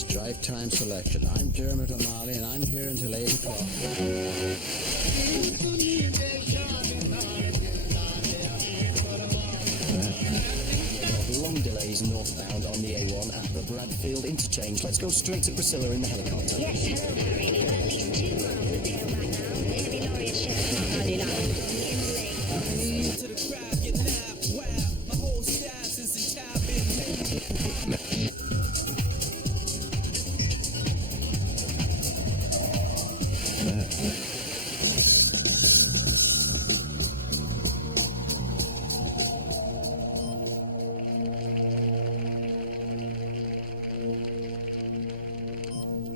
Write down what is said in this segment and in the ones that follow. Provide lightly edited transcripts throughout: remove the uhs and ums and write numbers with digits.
It's drive time selection. I'm Dermot O'Malley and I'm here until 8 o'clock. Long delays northbound on the A1 at the Bradfield interchange. Let's go straight to Priscilla in the helicopter. Yes, hello, Harry. We're looking 2 miles with tail right now. The heavy lorry is shifting highly loud. To the crowd, get loud, wow. My whole staff since the child been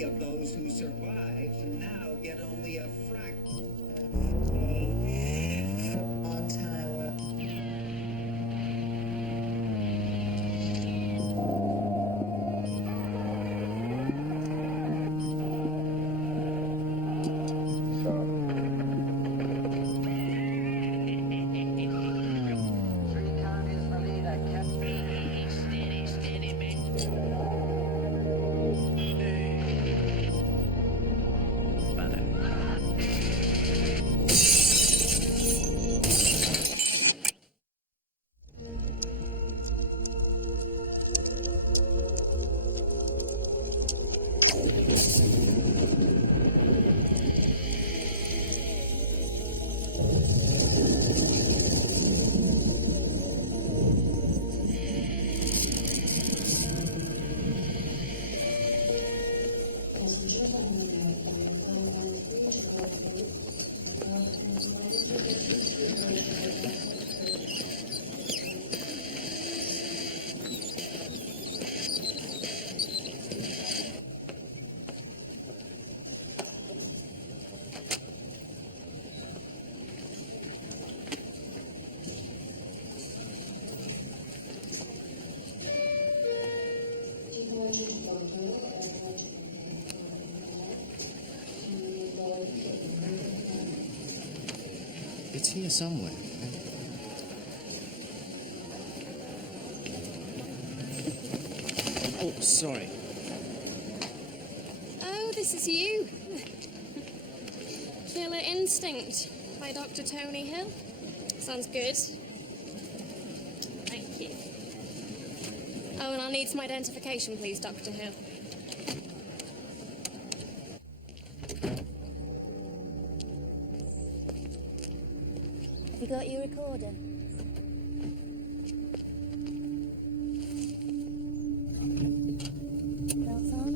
of those who survive now get only a fraction. On time. It's here somewhere. Oh, sorry. Oh, this is you. Killer Instinct by Dr. Tony Hill. Sounds good. Thank you. Oh, and I'll need some identification, please, Dr. Hill. Have you got your recorder? Belts on?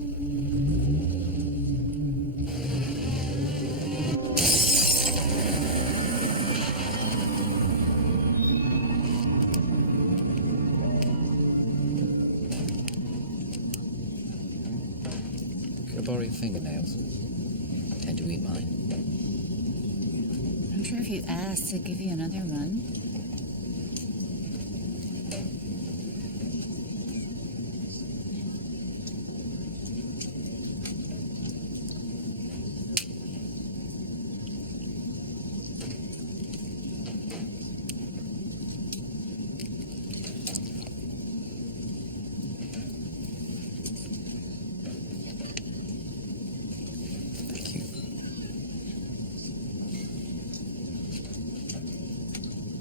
Could I borrow your fingernails? Tend to eat mine. I'm sure if you asked, they'd give you another run. Thank you.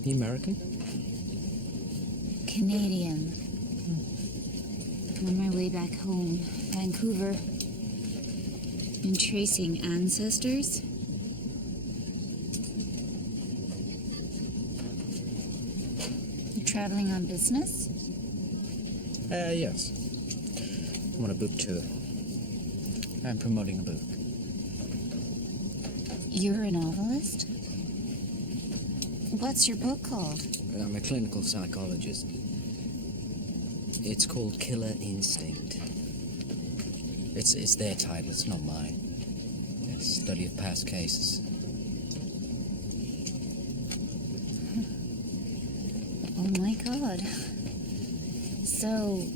You American? Canadian. I'm on my way back home, Vancouver. Been tracing ancestors. You traveling on business? Yes. I'm on a book tour. I'm promoting a book. You're a novelist? What's your book called? I'm a clinical psychologist. It's called Killer Instinct. It's their title, it's not mine. It's a study of past cases. Oh my God. So,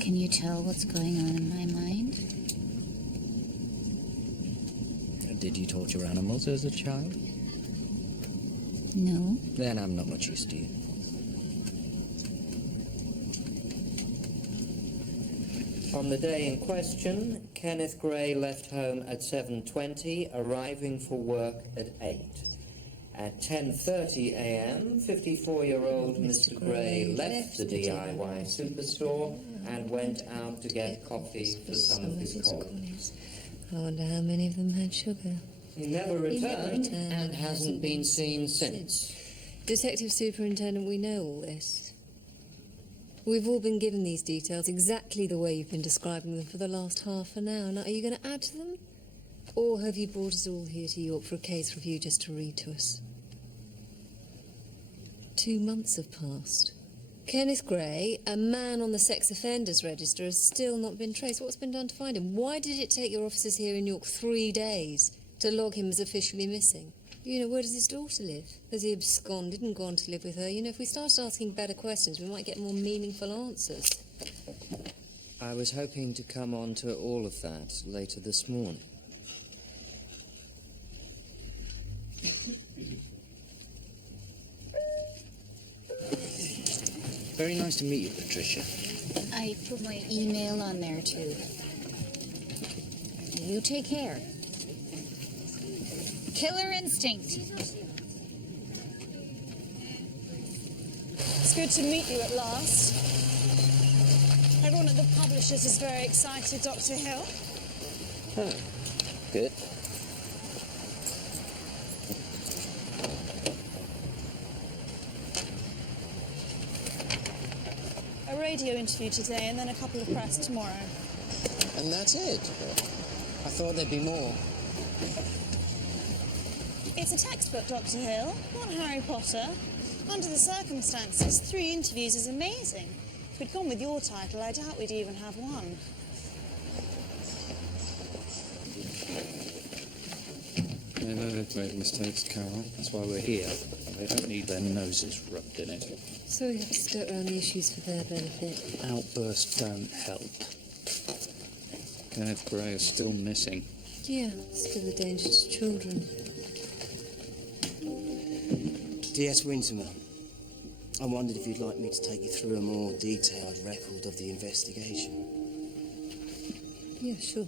can you tell what's going on in my mind? Did you torture animals as a child? No. Then I'm not much use to you. On the day in question, Kenneth Gray left home at 7:20, arriving for work at 8. At 10:30 a.m., 54-year-old Mr. Gray left the DIY superstore and went out to get coffee for some of his colleagues. I wonder how many of them had sugar. He never returned and hasn't been seen since. Detective Superintendent, we know all this. We've all been given these details exactly the way you've been describing them for the last half an hour. Now, are you going to add to them? Or have you brought us all here to York for a case review just to read to us? 2 months have passed. Kenneth Gray, a man on the sex offenders register, has still not been traced. What's been done to find him? Why did it take your officers here in York 3 days to log him as officially missing? You know, where does his daughter live? Has he absconded and gone to live with her? You know, if we started asking better questions, we might get more meaningful answers. I was hoping to come on to all of that later this morning. Very nice to meet you, Patricia. I put my email on there, too. You take care. Killer instinct. It's good to meet you at last. Everyone at the publishers is very excited, Dr. Hill. Oh, good. A radio interview today and then a couple of press tomorrow. And that's it. I thought there'd be more. It's a textbook, Dr. Hill, not Harry Potter. Under the circumstances, 3 interviews is amazing. If we'd gone with your title, I doubt we'd even have one. Never make mistakes, Carol. That's why we're here. They don't need their noses rubbed in it. So we have to skirt around the issues for their benefit. Outbursts don't help. Kenneth Gray is still missing. Yeah, still a danger to children. DS Winterman, I wondered if you'd like me to take you through a more detailed record of the investigation. Yeah, sure.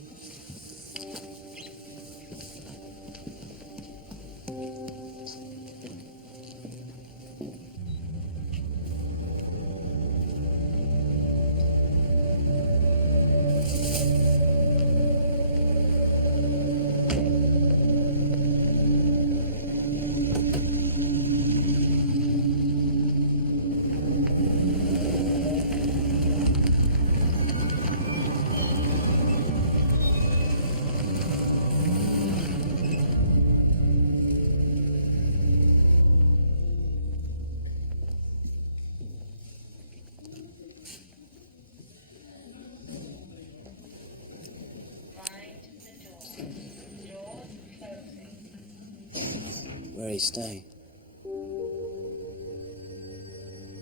Where are you staying?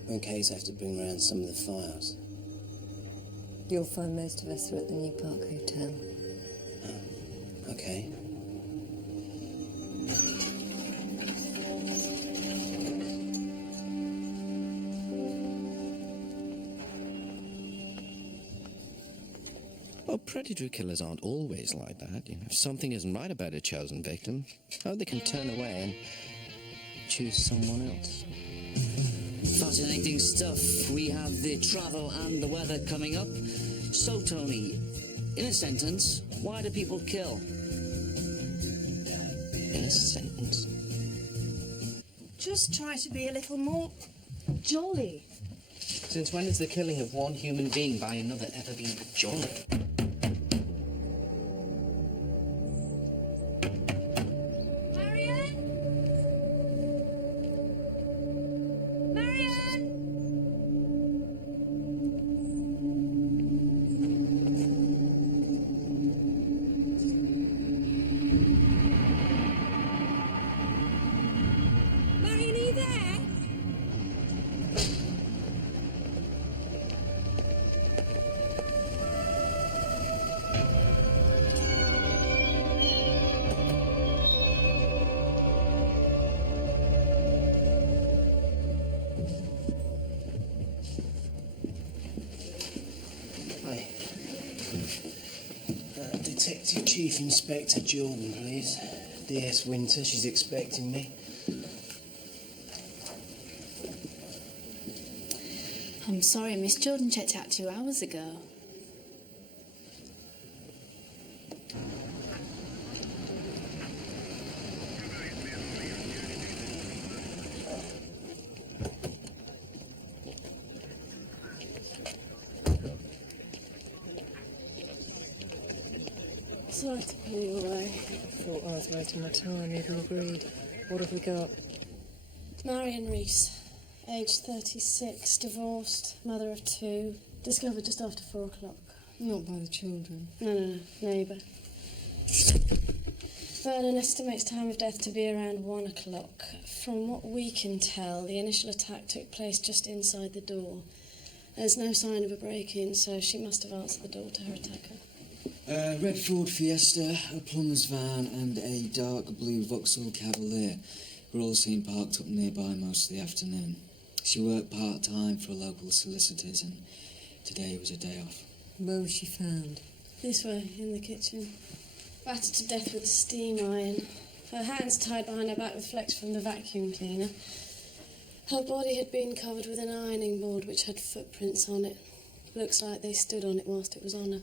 In case I have to bring round some of the files. You'll find most of us are at the New Park Hotel. Oh, okay. Well, predatory killers aren't always like that. You know, if something isn't right about a chosen victim, oh, they can turn away and choose someone else. Fascinating stuff. We have the travel and the weather coming up. So, Tony, in a sentence, why do people kill? In a sentence? Just try to be a little more jolly. Since when has the killing of one human being by another ever been jolly? To Chief Inspector Jordan, please. DS Winter, she's expecting me. I'm sorry, Miss Jordan checked out 2 hours ago. Sorry to pull you away. Thought I was wasting my time, you'd all agreed. What have we got? Marion Reese, aged 36, divorced, mother of 2, discovered just after 4 o'clock. Not by the children. No, neighbour. Vernon estimates time of death to be around 1 o'clock. From what we can tell, the initial attack took place just inside the door. There's no sign of a break-in, so she must have answered the door to her attacker. Red Ford Fiesta, a plumber's van and a dark blue Vauxhall Cavalier were all seen parked up nearby most of the afternoon. She worked part-time for local solicitors and today was a day off. Where was she found? This way, in the kitchen. Battered to death with a steam iron. Her hands tied behind her back with flecks from the vacuum cleaner. Her body had been covered with an ironing board which had footprints on it. Looks like they stood on it whilst it was on her.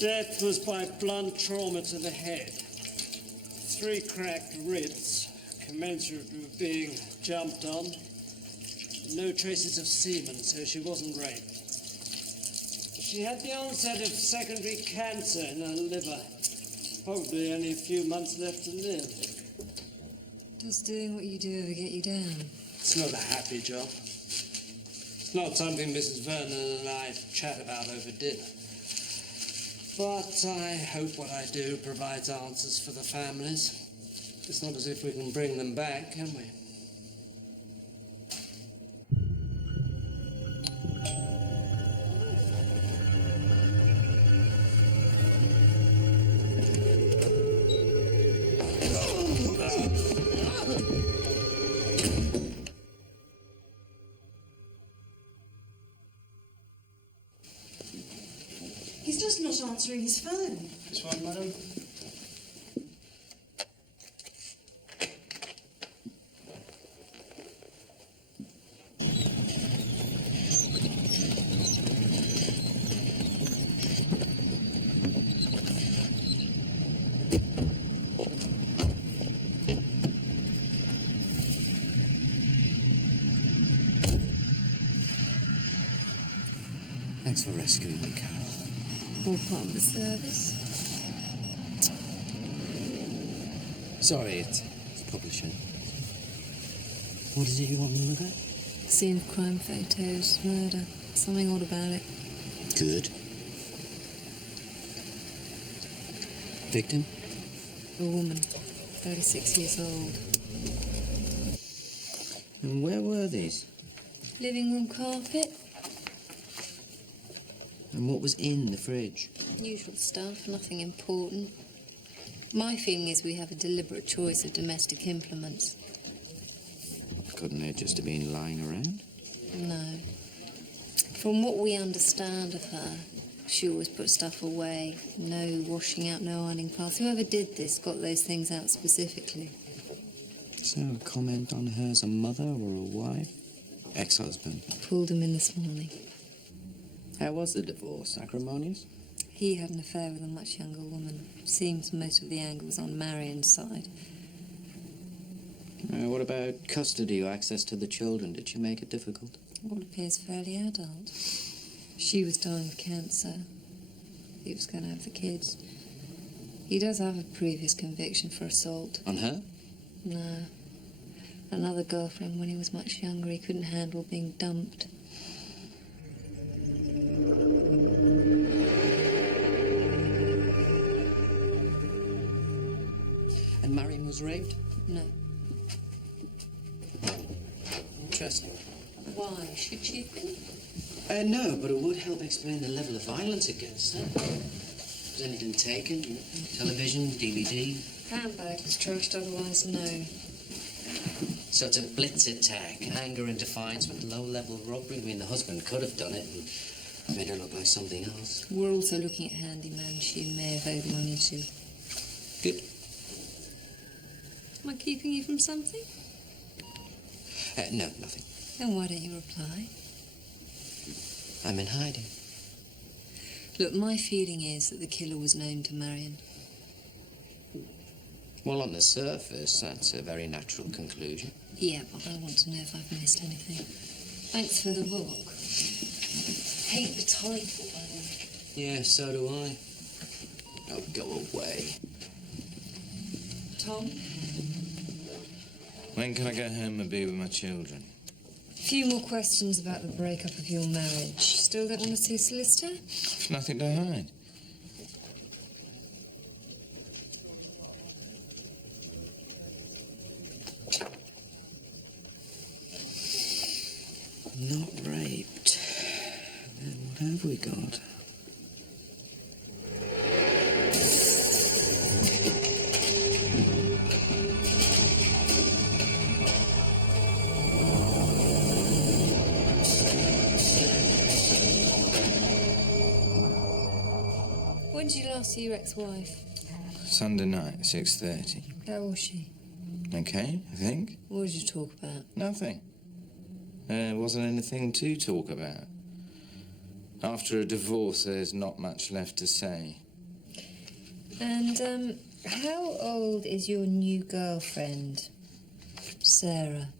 Death was by blunt trauma to the head. 3 cracked ribs, commensurate with being jumped on. No traces of semen, so she wasn't raped. She had the onset of secondary cancer in her liver. Probably only a few months left to live. Does doing what you do ever get you down? It's not a happy job. It's not something Mrs. Vernon and I chat about over dinner. But I hope what I do provides answers for the families. It's not as if we can bring them back, can we? He's just not answering his phone. This one, madam. Thanks for rescuing me, Carol. All part of the service. Sorry, it's publishing. What is it you want me to look at? Scene of crime photos, murder. Something odd about it. Good. Victim? A woman, 36 years old. And where were these? Living room carpet, And what was in the fridge? usual stuff, nothing important. My feeling is we have a deliberate choice of domestic implements. Couldn't they just have been lying around? No. From what we understand of her, she always put stuff away. No washing out, no ironing pads. Whoever did this got those things out specifically. So, a comment on her as a mother or a wife? Ex-husband. Pulled him in this morning. How was the divorce? Acrimonious? He had an affair with a much younger woman. Seems most of the angle was on Marion's side. What about custody or access to the children? Did she make it difficult? All appears fairly adult. She was dying of cancer. He was going to have the kids. He does have a previous conviction for assault. On her? No. Another girlfriend when he was much younger. He couldn't handle being dumped. And Marion was raped? No. Interesting. Why? Should she have been? No, but it would help explain the level of violence against her. Was anything taken? Television, DVD? Handbag was trashed, otherwise no. So it's a blitz attack, anger and defiance with low-level robbery. I mean, the husband could have done it and made her look like something else. We're also looking at handyman she may have owed money to. Good. Am I keeping you from something? No, nothing. Then why don't you reply? I'm in hiding. Look, my feeling is that the killer was known to Marion. Well, on the surface, that's a very natural conclusion. Yeah, but I want to know if I've missed anything. Thanks for the book. Hate the title, by the way. Yeah, so do I. Oh, go away. Tom? When can I go home and be with my children? A few more questions about the breakup of your marriage. Still don't want to see a solicitor? I've nothing to hide. Not raped. Then what have we got? When did you last see your ex-wife? Sunday night, 6:30. How was she? Okay, I think. What did you talk about? Nothing. Wasn't anything to talk about. After a divorce, there's not much left to say. And, how old is your new girlfriend, Sarah?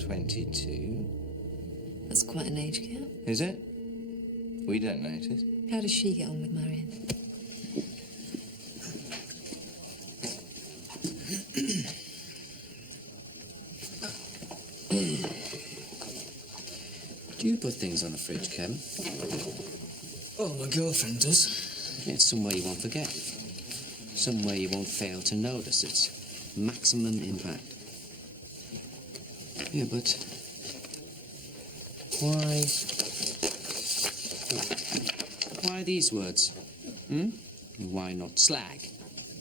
22. That's quite an age gap. Is it? We don't notice. How does she get on with Marion? Do you put things on the fridge, Kevin? Oh, my girlfriend does. Yeah, it's somewhere you won't forget. Somewhere you won't fail to notice. It's maximum impact. Yeah, but why these words? Why not slag,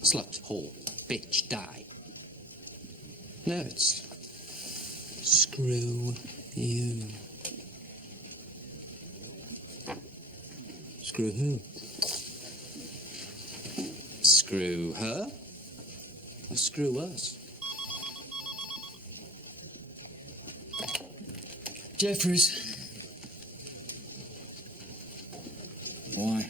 slut, whore, bitch, die? No, it's screw you. Screw who? Screw her? Or screw us? Jeffries. Why?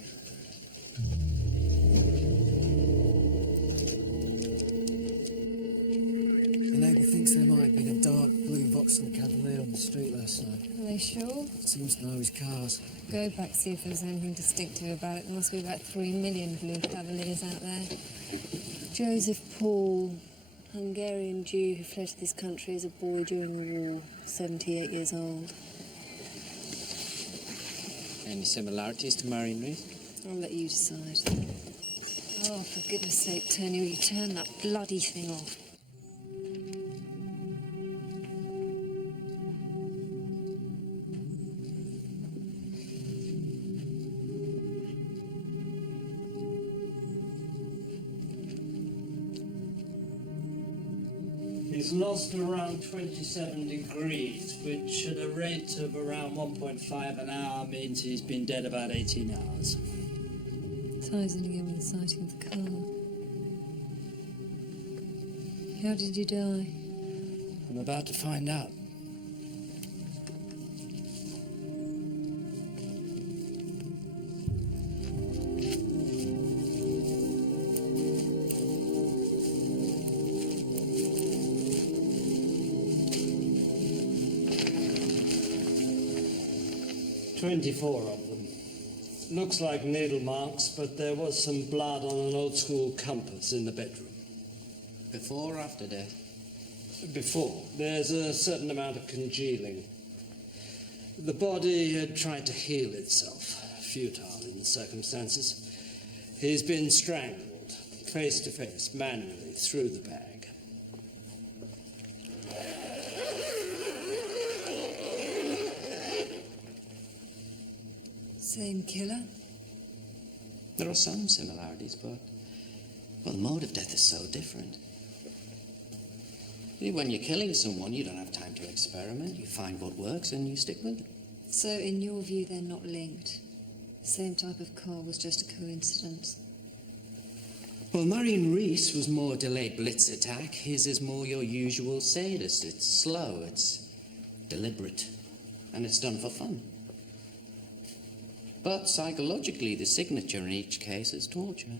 The neighbour thinks there might have been a dark blue Vauxhall Cavalier on the street last night. Are they sure? Seems to know his cars. Go back, see if there's anything distinctive about it. There must be about 3 million blue Cavaliers out there. Joseph Paul, Hungarian Jew who fled to this country as a boy during the war, 78 years old. Any similarities to Marion Reese? I'll let you decide. Oh, for goodness sake, Tony, will you turn that bloody thing off? He's lost around 27 degrees, which at a rate of around 1.5 an hour means he's been dead about 18 hours. Ties in again with the sighting of the car. How did you die? I'm about to find out. "24 of them. Looks like needle marks, but there was some blood on an old-school compass in the bedroom." Before or after death? Before. There's a certain amount of congealing. The body had tried to heal itself, futile in the circumstances. He's been strangled, face to face, manually, through the bag. Same killer? There are some similarities, but well, the mode of death is so different. When you're killing someone, you don't have time to experiment. You find what works and you stick with it. So, in your view, they're not linked? The same type of car was just a coincidence? Well, Marion Reese was more a delayed blitz attack. His is more your usual sadist. It's slow, it's deliberate, and it's done for fun. But psychologically, the signature in each case is torture.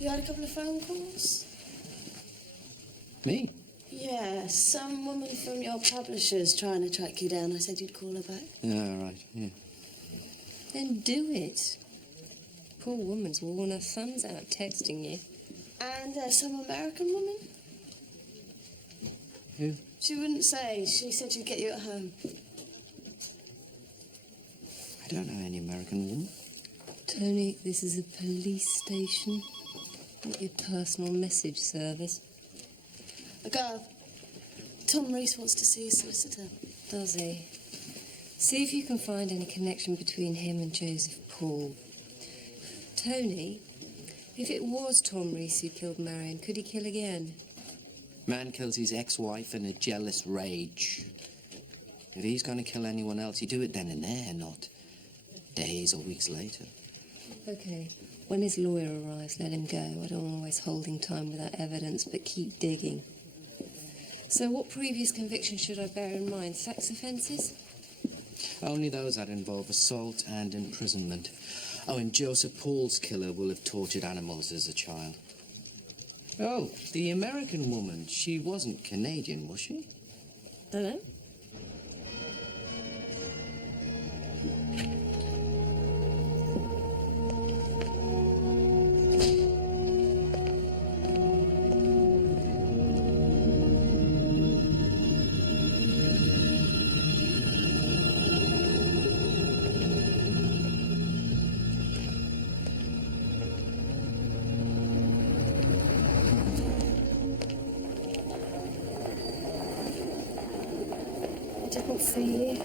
You had a couple of phone calls? Me? Yeah, some woman from your publisher's trying to track you down. I said you'd call her back. Yeah, right, yeah. Then do it. Poor woman's worn her thumbs out texting you. And some American woman? Who? She wouldn't say. She said she'd get you at home. I don't know any American woman. Tony, this is a police station, not your personal message service. A girl. Tom Reese wants to see a solicitor. Does he? See if you can find any connection between him and Joseph Paul. Tony, if it was Tom Reese who killed Marion, could he kill again? Man kills his ex-wife in a jealous rage. If he's going to kill anyone else, he'd do it then and there, not days or weeks later. Okay. When his lawyer arrives, let him go. I don't want to waste holding time without evidence, but keep digging. So what previous convictions should I bear in mind? Sex offences? Only those that involve assault and imprisonment. Oh, and Joseph Paul's killer will have tortured animals as a child. Oh, the American woman, she wasn't Canadian, was she? Don't know. Didn't see you.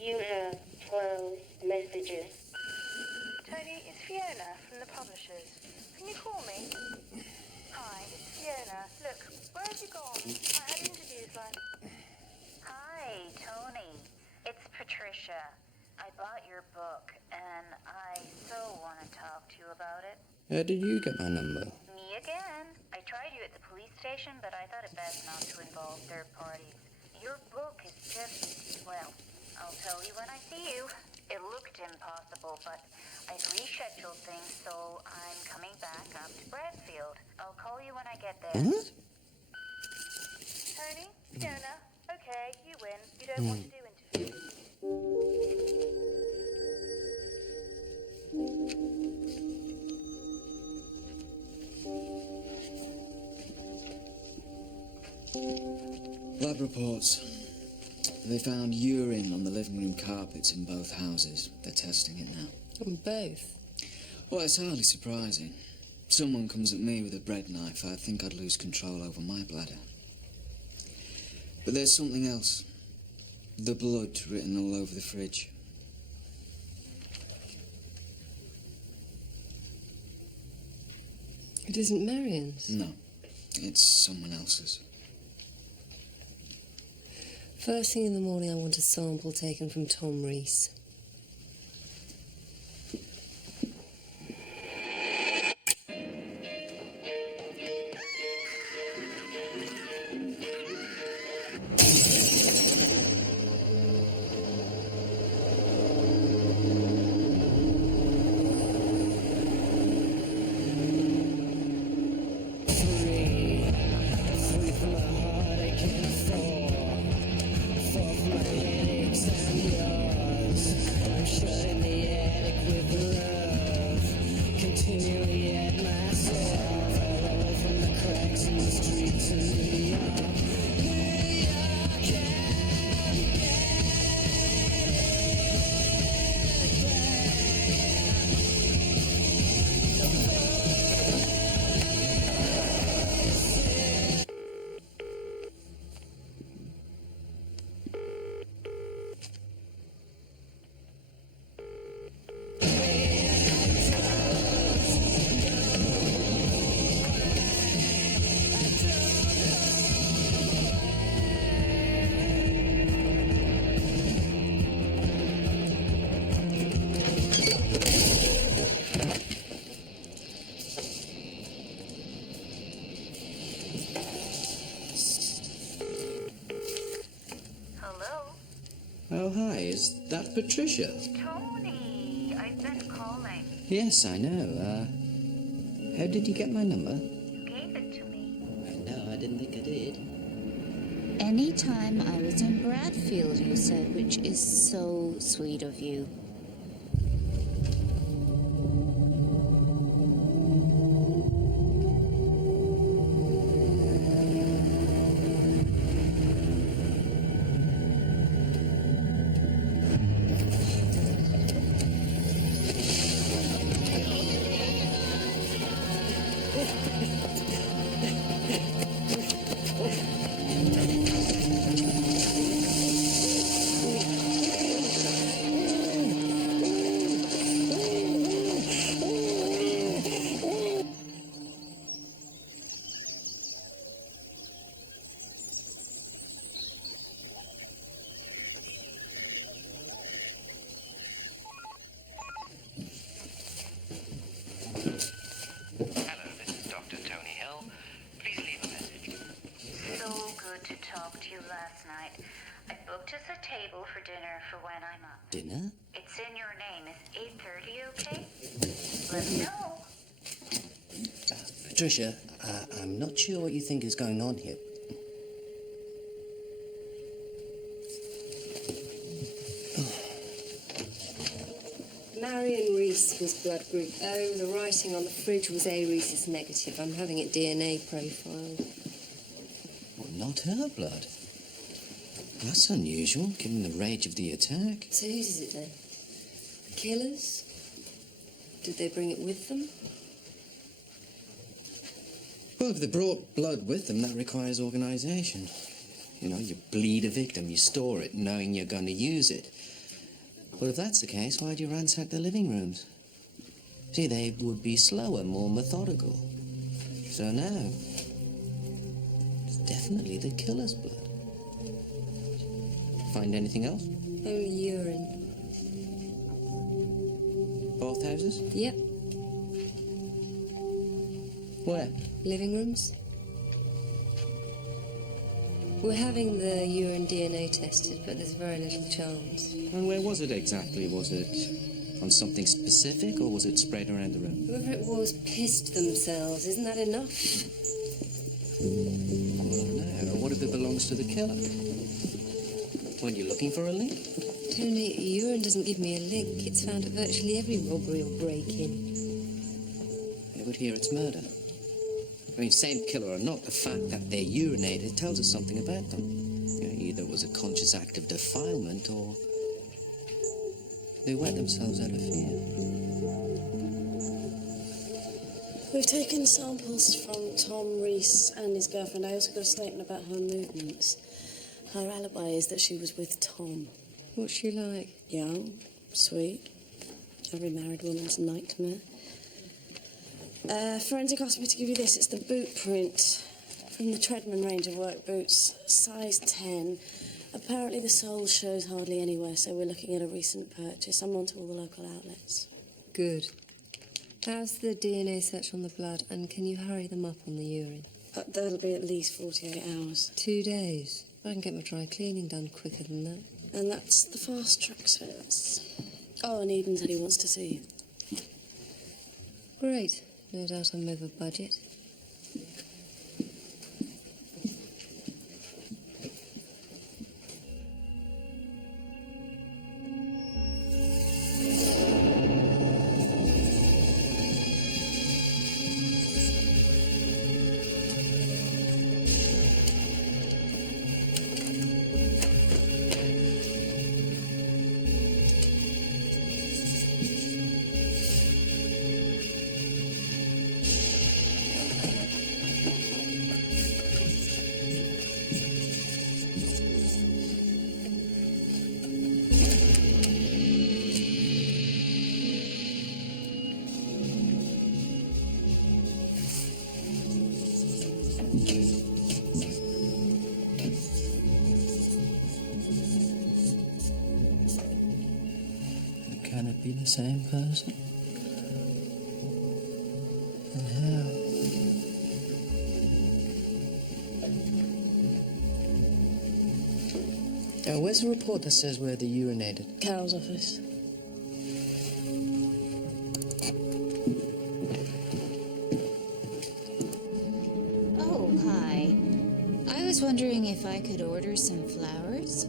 You have 12 messages. Tony, it's Fiona from the publishers. Can you call me? Hi, it's Fiona. Look, where have you gone? I had interviews last... Hi, Tony. It's Patricia. I bought your book, and I so want to talk to you about it. How did you get my number? Me again. I tried you at the police investigation, but I thought it best not to involve third parties. Your book is just, well, I'll tell you when I see you. It looked impossible, but I've rescheduled things, so I'm coming back up to Bradfield. I'll call you when I get there. What? Tony? Fiona? Okay, you win. You don't want to do interviews. Lab reports. They found urine on the living room carpets in both houses. They're testing it now. On both? Well, it's hardly surprising. Someone comes at me with a bread knife, I think I'd lose control over my bladder. But there's something else. The blood written all over the fridge. It isn't Marion's? No, it's someone else's. First thing in the morning, I want a sample taken from Tom Rees. Oh, hi. Is that Patricia? Tony, I've been calling. Yes, I know. How did you get my number? You gave it to me. No, I didn't think I did. Anytime I was in Bradfield, you said, which is so sweet of you. Dinner? It's in your name. Is 8:30 okay? Let me know. Patricia, I'm not sure what you think is going on here. Marion Rees was blood group O. The writing on the fridge was A. Rees's negative. I'm having it DNA profiled. Well, not her blood. That's unusual, given the rage of the attack. So whose is it then? The killers? Did they bring it with them? Well, if they brought blood with them, that requires organisation. You know, you bleed a victim, you store it, knowing you're going to use it. Well, if that's the case, why'd you ransack the living rooms? See, they would be slower, more methodical. So now, it's definitely the killer's blood. Find anything else? Only urine. Both houses? Yep. Where? Living rooms. We're having the urine DNA tested, but there's very little chance. And where was it exactly? Was it on something specific, or was it spread around the room? Whoever it was pissed themselves. Isn't that enough? Well, no. What if it belongs to the killer? Weren't you looking for a link? Tony, urine doesn't give me a link. It's found at virtually every robbery or break-in. Yeah, but here it's murder. I mean, same killer or not, the fact that they urinated tells us something about them. You know, either it was a conscious act of defilement or they wet themselves out of fear. We've taken samples from Tom Reese and his girlfriend. I also got a statement about her movements. Her alibi is that she was with Tom. What's she like? Young, sweet, every married woman's nightmare. Forensic asked me to give you this. It's the boot print from the Treadman range of work boots, size 10. Apparently the sole shows hardly anywhere, so we're looking at a recent purchase. I'm on to all the local outlets. Good. How's the DNA search on the blood, and can you hurry them up on the urine? That'll be at least 48 hours. 2 days. I can get my dry cleaning done quicker than that. And that's the fast track service. Oh, and Eden said he wants to see you. Great. No doubt I'm over budget. Can it be the same person? And how? Where's the report that says where they urinated? Carol's office. Oh, hi. I was wondering if I could order some flowers.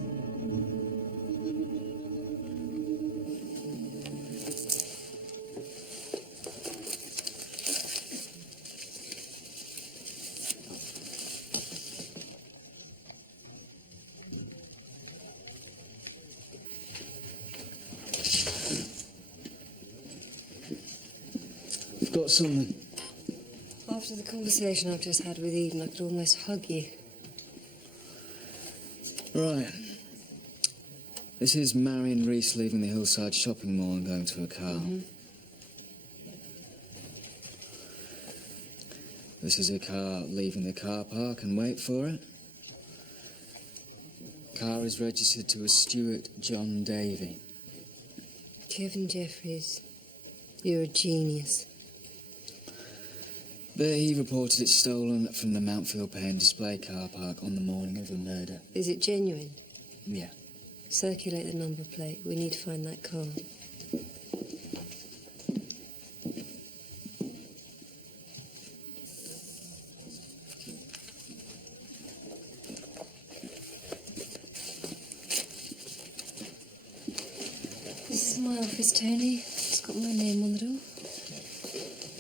Got something. After the conversation I've just had with Eden, I could almost hug you. Right. This is Marion Reese leaving the Hillside shopping mall and going to her car. This is her car leaving the car park, and wait for it. Car is registered to a Stuart John Davy. Kevin Jeffries, you're a genius. But he reported it stolen from the Mountfield Pay and Display car park on the morning of the murder. Is it genuine? Yeah. Circulate the number plate. We need to find that car. This is my office, Tony. It's got my name on the door.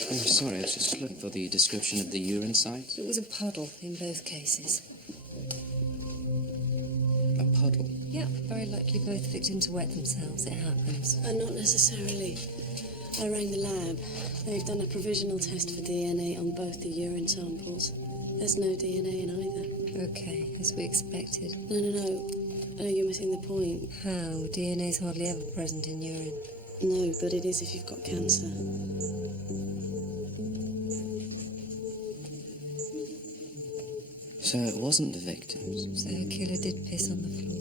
Oh, sorry, I was just looking for the description of the urine site. It was a puddle in both cases. A puddle? Yeah, very likely both victims wet themselves. It happens. Not necessarily. I rang the lab. They've done a provisional test for DNA on both the urine samples. There's no DNA in either. Okay, as we expected. No. Oh, you're missing the point. How? DNA's hardly ever present in urine. No, but it is if you've got cancer. So it wasn't the victims? So the killer did piss on the floor.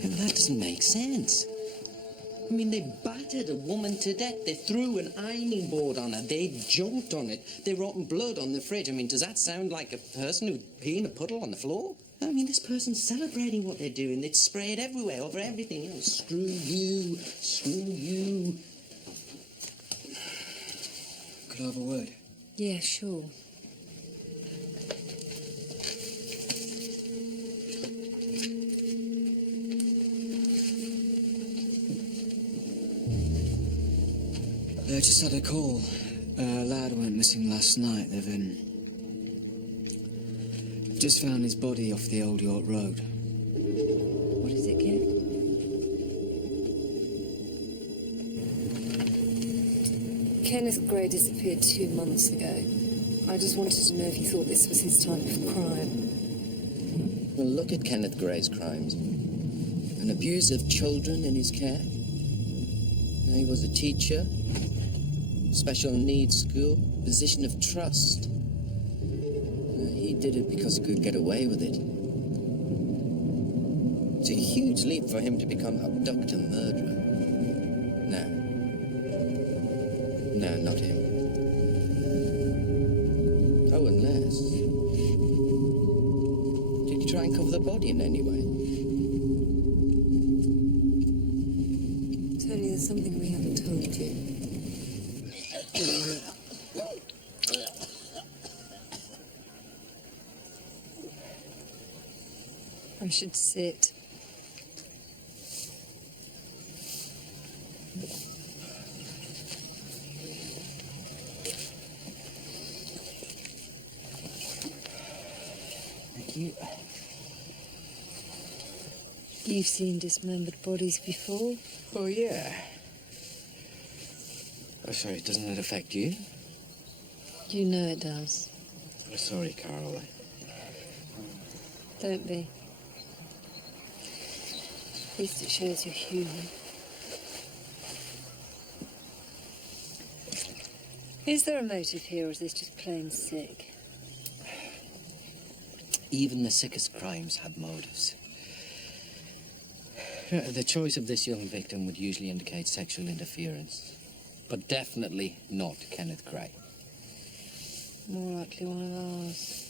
Yeah, but that doesn't make sense. I mean, they battered a woman to death. They threw an ironing board on her. They jumped on it. They rotten blood on the fridge. I mean, does that sound like a person who'd pee in a puddle on the floor? I mean, this person's celebrating what they're doing. They'd spray it everywhere, over everything. You know, screw you, screw you. Could I have a word? Yeah, sure. I just had a call. A lad went missing last night. They've just found his body off the Old York Road. What is it, Kev? Kenneth Gray disappeared 2 months ago. I just wanted to know if you thought this was his type of crime. Well, look at Kenneth Gray's crimes. An abuse of children in his care. He was a teacher, special needs school, position of trust. He did it because he could get away with it. It's a huge leap for him to become abductor murderer. No, not him. Oh, unless... Did he try and cover the body in any way? Tony, there's something we haven't told you. I should sit. Thank you. You've seen dismembered bodies before? Oh, yeah. Oh, sorry, doesn't it affect you? You know it does. Oh, sorry, Carol. Don't be. At least it shows you're human. Is there a motive here, or is this just plain sick? Even the sickest crimes have motives. The choice of this young victim would usually indicate sexual interference, but definitely not Kenneth Gray. More likely one of ours.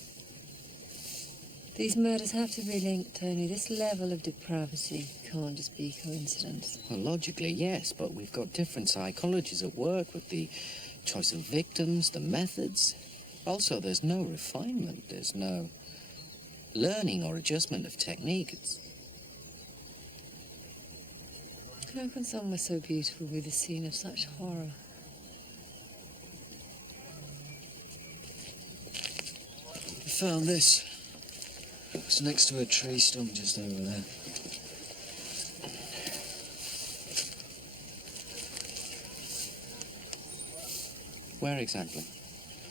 These murders have to be linked, Tony. This level of depravity can't just be coincidence. Well, logically, yes, but we've got different psychologies at work with the choice of victims, the methods. Also, there's no refinement. There's no learning or adjustment of technique. How can somewhere so beautiful be the scene of such horror? I found this. It's next to a tree stump just over there. Where exactly?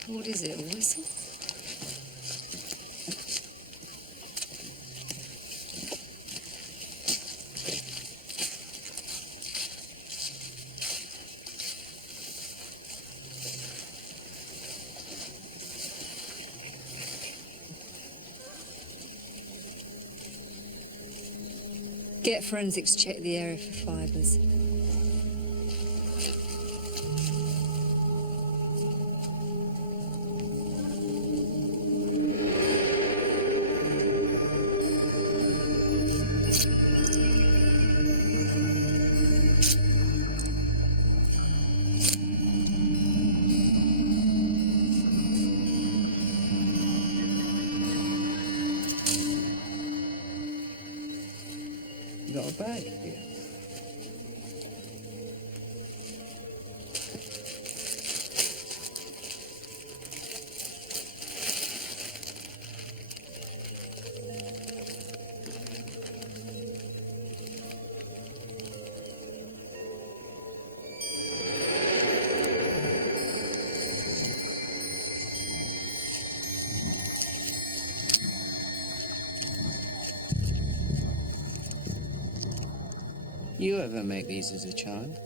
What is it, a whistle? Get forensics to check the area for fibres. You got a bag here? You ever make these as a child?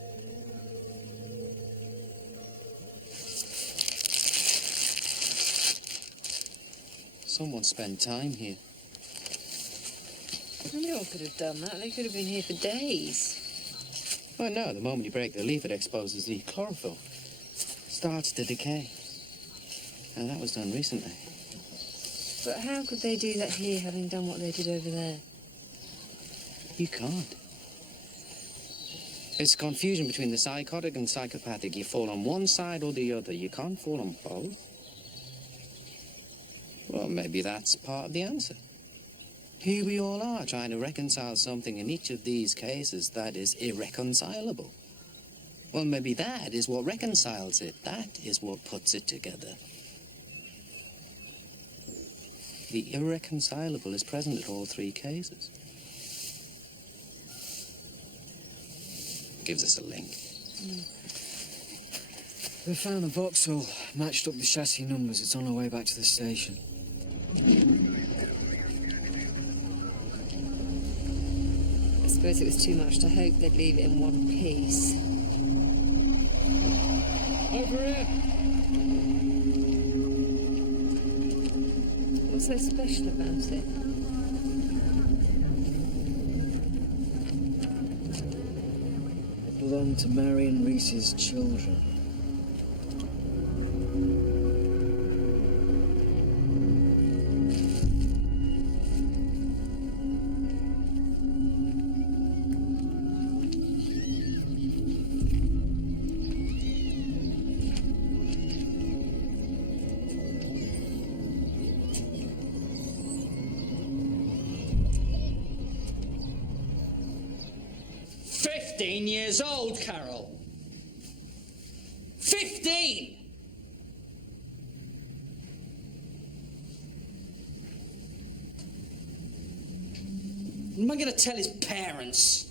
Someone spent time here. Anyone could have done that. They could have been here for days. Oh no, the moment you break the leaf, it exposes the chlorophyll. Starts to decay. And that was done recently. But how could they do that here, having done what they did over there? You can't. It's confusion between the psychotic and psychopathic. You fall on one side or the other. You can't fall on both. Well, maybe that's part of the answer. Here we all are, trying to reconcile something in each of these cases that is irreconcilable. Well, maybe that is what reconciles it. That is what puts it together. The irreconcilable is present in all three cases. Gives us a link. They found the Vauxhall, matched up the chassis numbers. It's on our way back to the station. I suppose it was too much to hope they'd leave it in one piece. Over here! What's so special about it? It belonged to Marion Reese's children. Years old, Carol. 15! What am I going to tell his parents?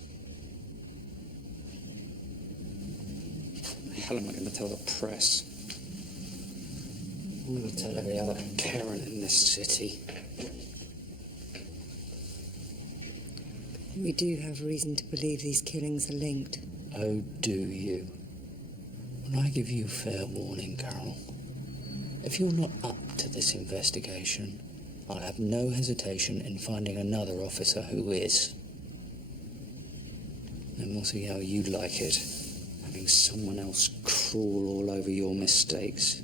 The hell am I going to tell the press? I'm going to tell every other parent in this city. We do have reason to believe these killings are linked. Oh, do you? Well, I give you fair warning, Carol. If you're not up to this investigation, I'll have no hesitation in finding another officer who is. Then we'll see how you like it, having someone else crawl all over your mistakes.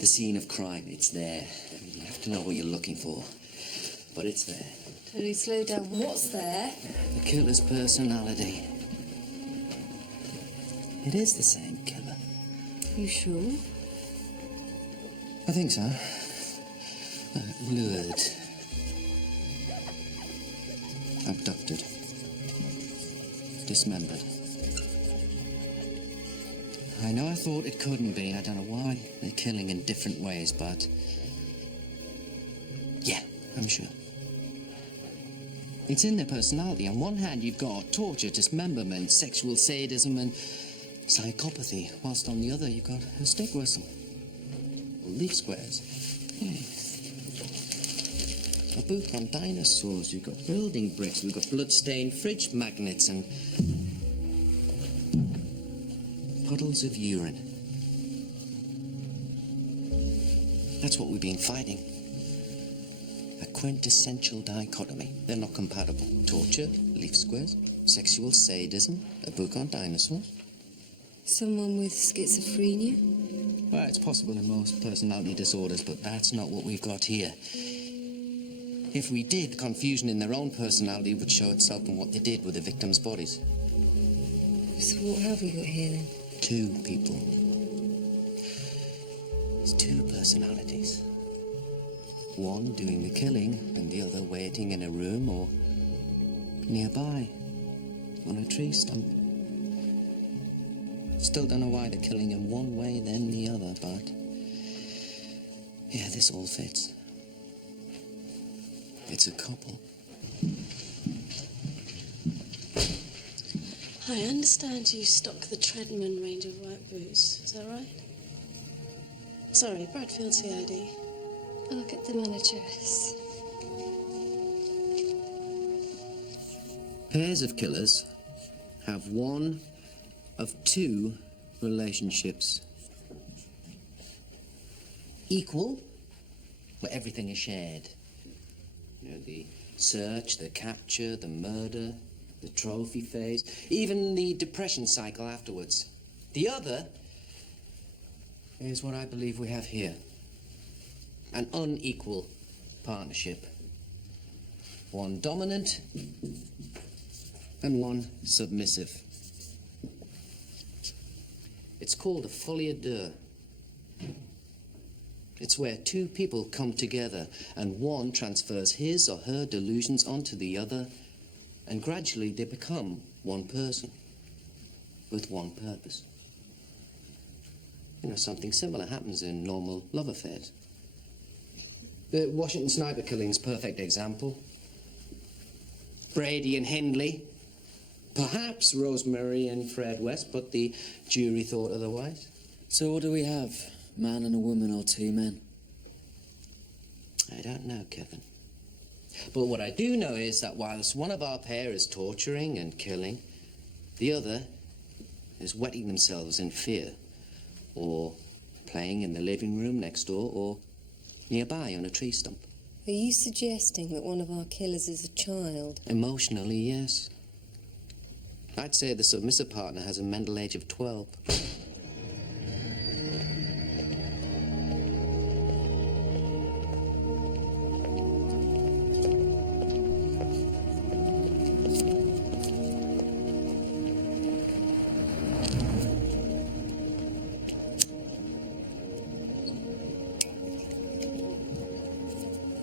The scene of crime, it's there. You have to know what you're looking for, but it's there. Tony, slow down. What's there? The killer's personality. It is the same killer. You sure? I think so. Lured. Abducted. Dismembered. I know I thought it couldn't be. I don't know why they're killing in different ways, but... yeah, I'm sure. It's in their personality. On one hand, you've got torture, dismemberment, sexual sadism, and psychopathy, whilst on the other, you've got a stick whistle. Leaf squares. Yeah. A book on dinosaurs. You've got building bricks. We've got blood-stained fridge magnets and... puddles of urine. That's what we've been fighting. A quintessential dichotomy. They're not compatible. Torture, leaf squares, sexual sadism, a book on dinosaurs. Someone with schizophrenia? Well, it's possible in most personality disorders, but that's not what we've got here. If we did, confusion in their own personality would show itself in what they did with the victims' bodies. So what have we got here then? Two people. There's two personalities. One doing the killing and the other waiting in a room or nearby on a tree stump. Still don't know why they're killing in one way then the other, but yeah, this all fits. It's a couple. I understand you stock the Treadman range of work boots. Is that right? Sorry, Bradfield CID. I'll get the manageress. Pairs of killers have one of two relationships. Equal, where everything is shared. You know, the search, the capture, the murder, the trophy phase, even the depression cycle afterwards. The other is what I believe we have here. An unequal partnership. One dominant and one submissive. It's called a folie à deux. It's where two people come together and one transfers his or her delusions onto the other, and gradually they become one person with one purpose. You know, something similar happens in normal love affairs. The Washington sniper killing's perfect example. Brady and Hindley, perhaps Rosemary and Fred West, but the jury thought otherwise. So what do we have? Man and a woman or two men? I don't know, Kevin. But what I do know is that whilst one of our pair is torturing and killing, the other is wetting themselves in fear, or playing in the living room next door, or nearby on a tree stump. Are you suggesting that one of our killers is a child? Emotionally, yes. I'd say the submissive partner has a mental age of 12.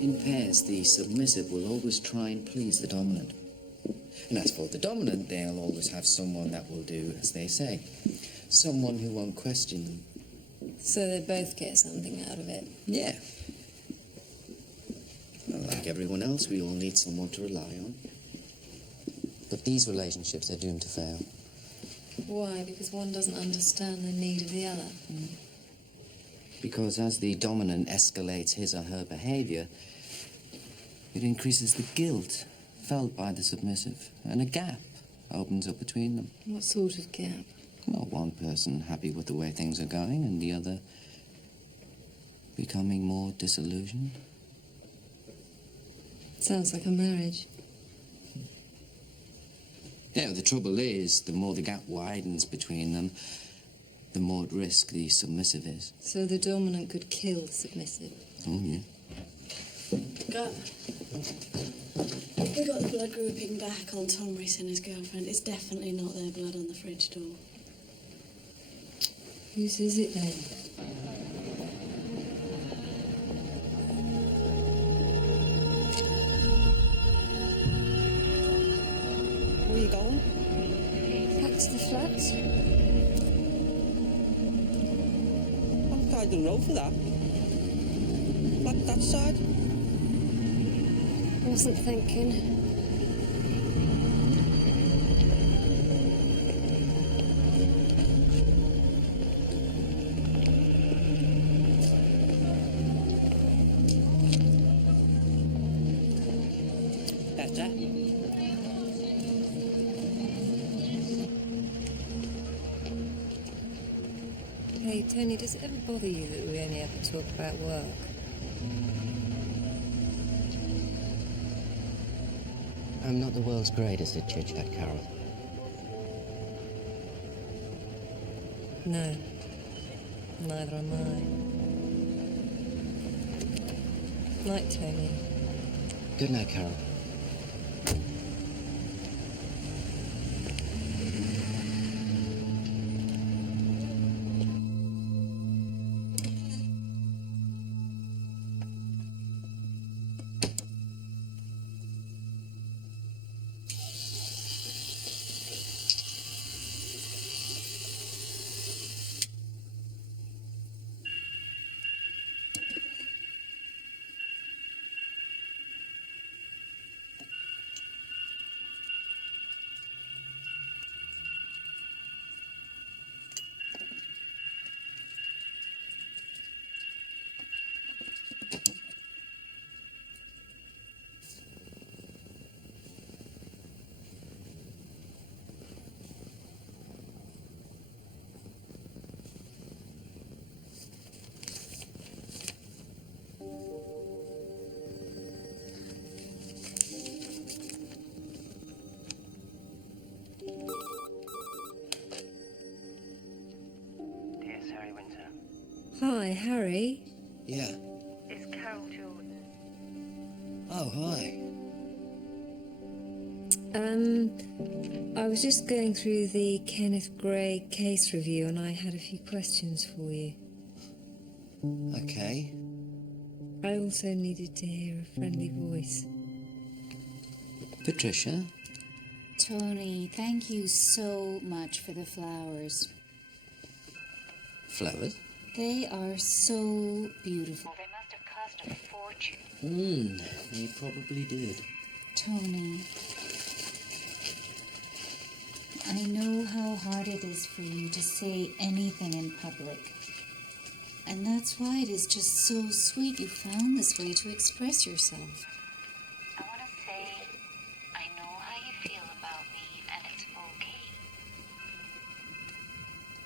In pairs, the submissive will always try and please the dominant. And as for the dominant, they'll always have someone that will do as they say. Someone who won't question them. So they both get something out of it? Yeah. Well, like everyone else, we all need someone to rely on. But these relationships are doomed to fail. Why? Because one doesn't understand the need of the other? Because as the dominant escalates his or her behavior, it increases the guilt felt by the submissive, and a gap opens up between them. What sort of gap? Well, one person happy with the way things are going, and the other becoming more disillusioned. Sounds like a marriage. Yeah, the trouble is, the more the gap widens between them, the more at risk the submissive is. So the dominant could kill the submissive? Oh, yeah. We got the blood grouping back on Tom Reese and his girlfriend. It's definitely not their blood on the fridge door. Whose is it then? Where are you going? Back to the flat. I'm tied the road for that. Like that side. Wasn't thinking. Better. Hey, Tony, does it ever bother you that we only ever talk about work? I'm not the world's greatest at chit-chat, Carol. No. Neither am I. Night, Tony. Good night, Carol. Hi, Harry. Yeah. It's Carol Jordan. Oh, hi. I was just going through the Kenneth Gray case review and I had a few questions for you. Okay. I also needed to hear a friendly voice. Patricia? Tony, thank you so much for the flowers. Flowers? They are so beautiful. They must have cost a fortune. They probably did. Tony, I know how hard it is for you to say anything in public. And that's why it is just so sweet you found this way to express yourself. I want to say I know how you feel about me, and it's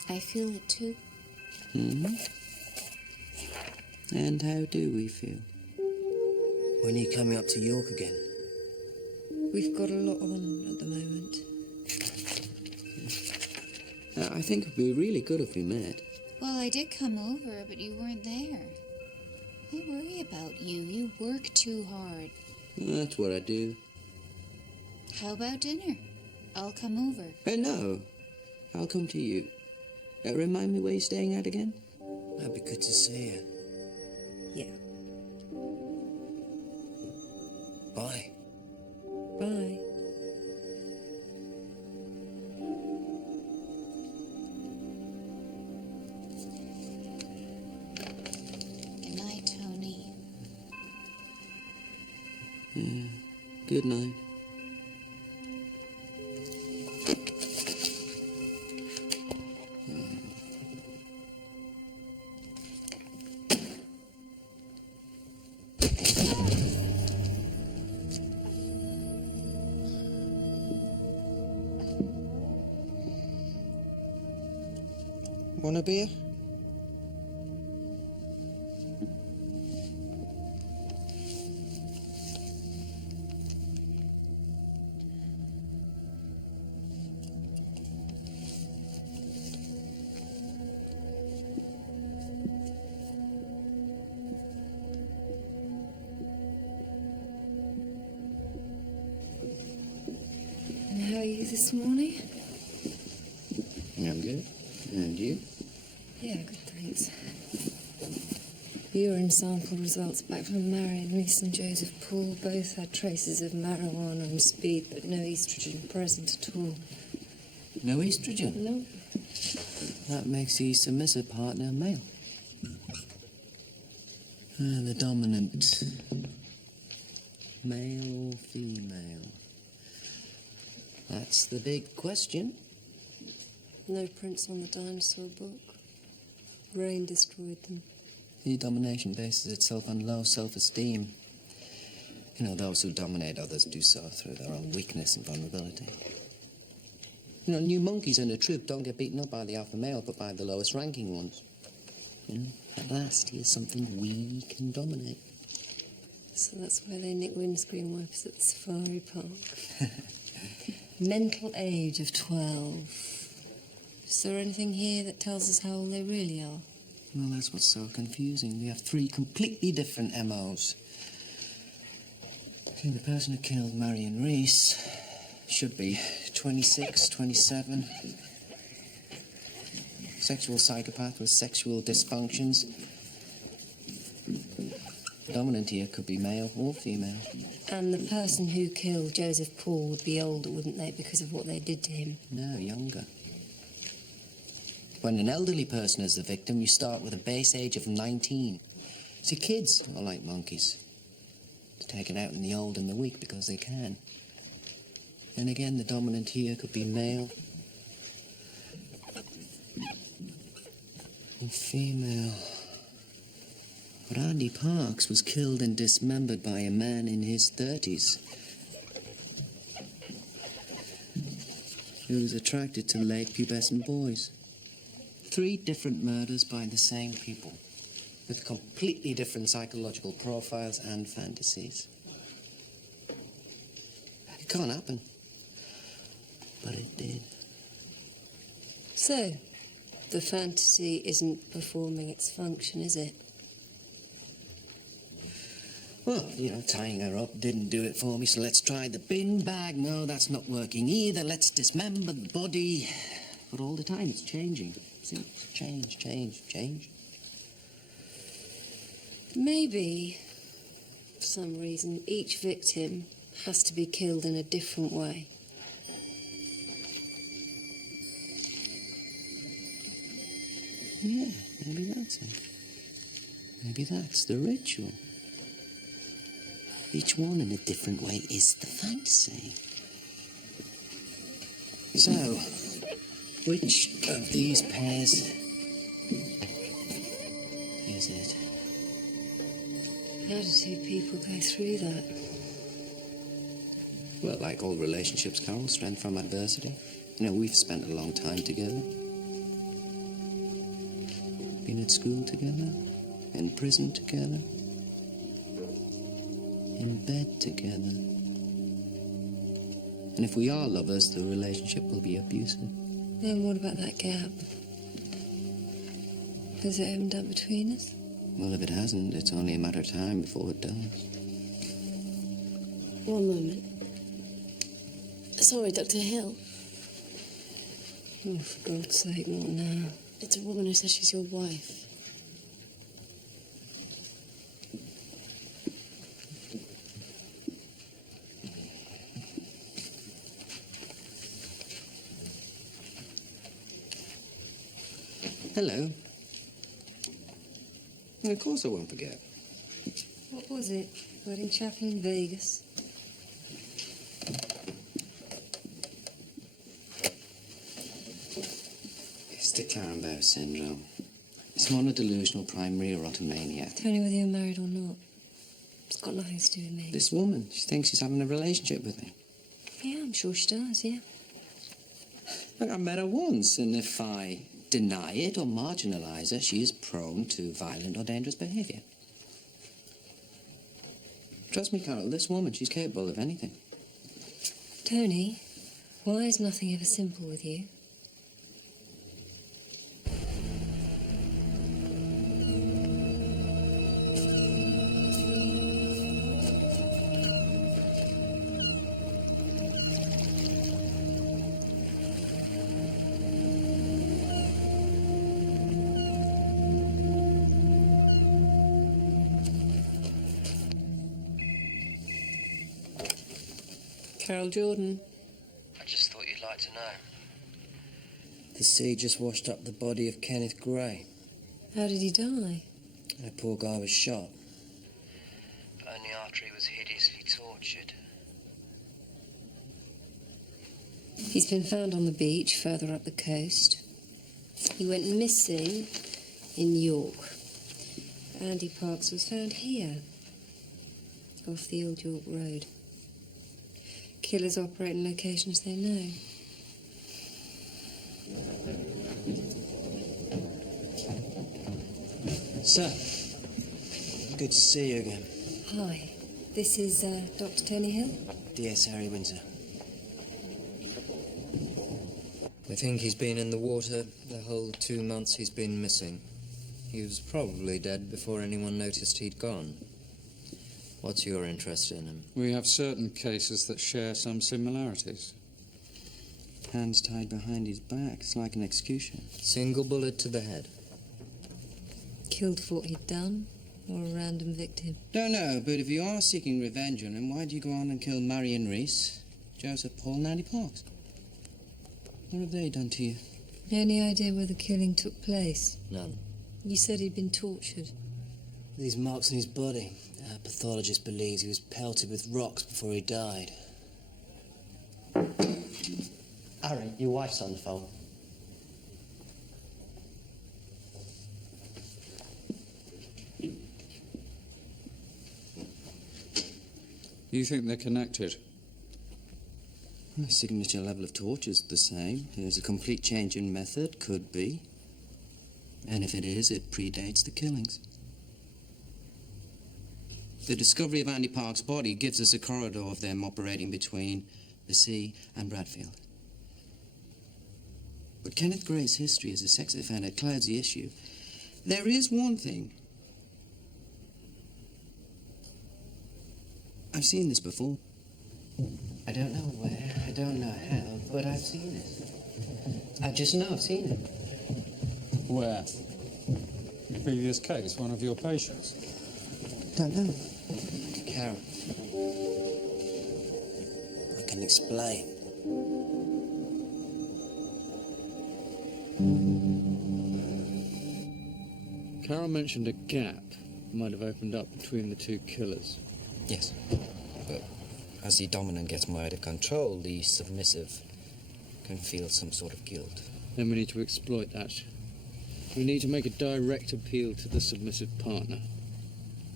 okay. I feel it too. And how do we feel? When are you coming up to York again? We've got a lot on at the moment. I think it would be really good if we met. Well, I did come over, but you weren't there. I worry about you. You work too hard. That's what I do. How about dinner? I'll come over. No, I'll come to you. Remind me where you're staying at again? That'd be good to see you. Yeah. Bye. Bye. Good night, Tony. Yeah. Good night. Want a beer? And how are you this morning? I'm good. And you? Yeah, good, thanks. Urine sample results back from Marion Reese and Joseph Poole both had traces of marijuana and speed, but no estrogen present at all. No estrogen? No. That makes the submissive partner male. The dominant. Male or female? That's the big question. No prints on the dinosaur book. Rain destroyed them. The domination bases itself on low self-esteem. You know, those who dominate others do so through their own weakness and vulnerability. You know, new monkeys in a troop don't get beaten up by the alpha male, but by the lowest ranking ones. You know, at last, here's something we can dominate. So that's why they nick windscreen wipers at the safari park. Mental age of 12. Is there anything here that tells us how old they really are? Well, that's what's so confusing. We have 3 completely different MOs. See, the person who killed Marion Reese should be 26, 27. Sexual psychopath with sexual dysfunctions. Dominant here could be male or female. And the person who killed Joseph Paul would be older, wouldn't they, because of what they did to him? No, younger. When an elderly person is the victim, you start with a base age of 19. See, kids are like monkeys. They take it out in the old and the weak because they can. And again, the dominant here could be male or female. But Andy Parks was killed and dismembered by a man in his 30s. He was attracted to late pubescent boys. 3 different murders by the same people, with completely different psychological profiles and fantasies. It can't happen. But it did. So, the fantasy isn't performing its function, is it? Well, you know, tying her up didn't do it for me, so let's try the bin bag. No, that's not working either. Let's dismember the body. But all the time it's changing. See, change, change, change. Maybe, for some reason, each victim has to be killed in a different way. Yeah, maybe that's it. Maybe that's the ritual. Each one in a different way is the fantasy. So, which of these pairs is it? How do 2 people go through that? Well, like all relationships, Carol, strength from adversity. You know, we've spent a long time together. Been at school together, in prison together, in bed together. And if we are lovers, the relationship will be abusive. Then what about that gap? Has it opened up between us? Well, if it hasn't, it's only a matter of time before it does. One moment. Sorry, Dr. Hill. Oh, for God's sake, not now. It's a woman who says she's your wife. Hello. Of course I won't forget. What was it? Wedding chapel in Vegas? It's the Carambeau syndrome. It's monodelusional primary erotomania. Tell me whether you're married or not. It's got nothing to do with me. This woman, she thinks she's having a relationship with me. Yeah, I'm sure she does, yeah. Look, I met her once, and if I deny it or marginalise her, she is prone to violent or dangerous behaviour. Trust me, Carol, this woman, she's capable of anything. Tony, why is nothing ever simple with you? Carol Jordan. I just thought you'd like to know. The sea just washed up the body of Kenneth Gray. How did he die? That poor guy was shot. Only after he was hideously tortured. He's been found on the beach further up the coast. He went missing in York. Andy Parks was found here, off the Old York Road. Killers operate in locations they know. So, good to see you again. Hi, this is Dr. Tony Hill. DS Harry Windsor. We think he's been in the water the whole 2 months he's been missing. He was probably dead before anyone noticed he'd gone. What's your interest in him? We have certain cases that share some similarities. Hands tied behind his back. It's like an execution. Single bullet to the head. Killed for what he'd done, or a random victim? Don't know, but if you are seeking revenge on him, why do you go on and kill Marion Reese, Joseph Paul, and Andy Parks? What have they done to you? Any idea where the killing took place? None. You said he'd been tortured. These marks on his body. Our pathologist believes he was pelted with rocks before he died. Harry, your wife's on the phone. You think they're connected? The signature level of torture's the same. There's a complete change in method, could be. And if it is, it predates the killings. The discovery of Andy Park's body gives us a corridor of them operating between the sea and Bradfield. But Kenneth Gray's history as a sex offender clouds the issue. There is one thing. I've seen this before. I don't know where, I don't know how, but I've seen it. I just know I've seen it. Where? Previous case, one of your patients? Don't know. Karen. I can explain. Carol mentioned a gap might have opened up between the two killers. Yes, but as the dominant gets more out of control, the submissive can feel some sort of guilt. Then we need to exploit that. We need to make a direct appeal to the submissive partner.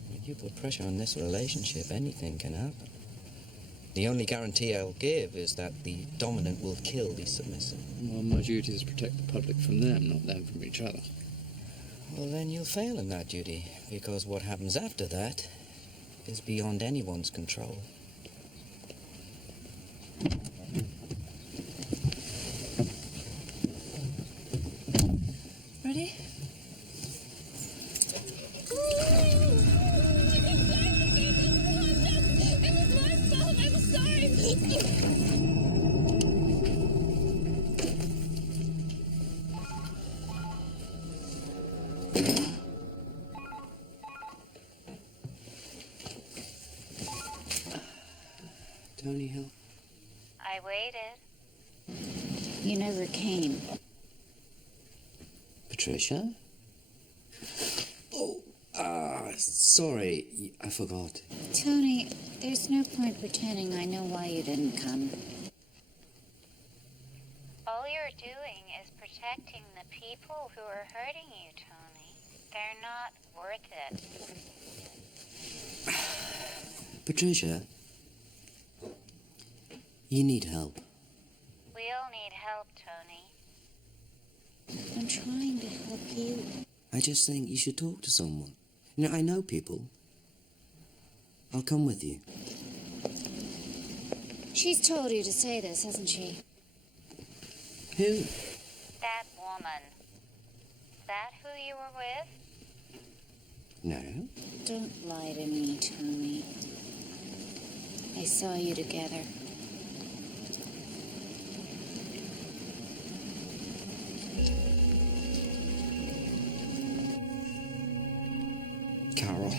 When you put pressure on this relationship, anything can happen. The only guarantee I'll give is that the dominant will kill the submissive. Well, my duty is to protect the public from them, not them from each other. Well, then you'll fail in that duty, because what happens after that is beyond anyone's control. Ready? Tony Hill. I waited. You never came. Patricia? Oh, sorry, I forgot. Tony, there's no point pretending I know why you didn't come. All you're doing is protecting the people who are hurting you, Tony. They're not worth it. Patricia, you need help. We all need help, Tony. I'm trying to help you. I just think you should talk to someone. You know, I know people. I'll come with you. She's told you to say this, hasn't she? Who? That woman. Is that who you were with? No. Don't lie to me, Tony. I saw you together. Carol.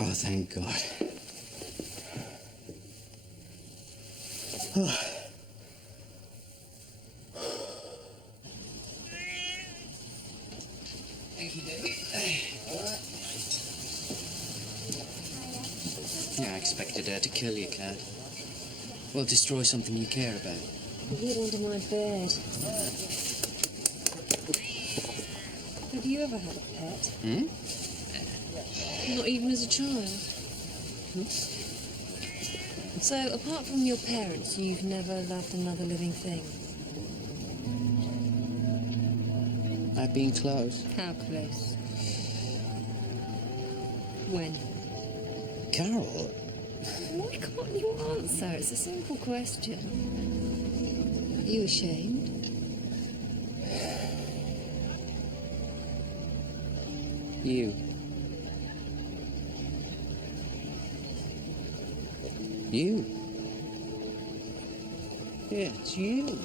Oh, thank God. Yeah, I expected her to kill you, Cat. Well, destroy something you care about. Hid under my bed. Have you ever had a pet? Not even as a child? So, apart from your parents, you've never loved another living thing? I've been close. How close? When? Carol? Why can't you answer? It's a simple question. Are you ashamed? You. You? Yeah, it's you.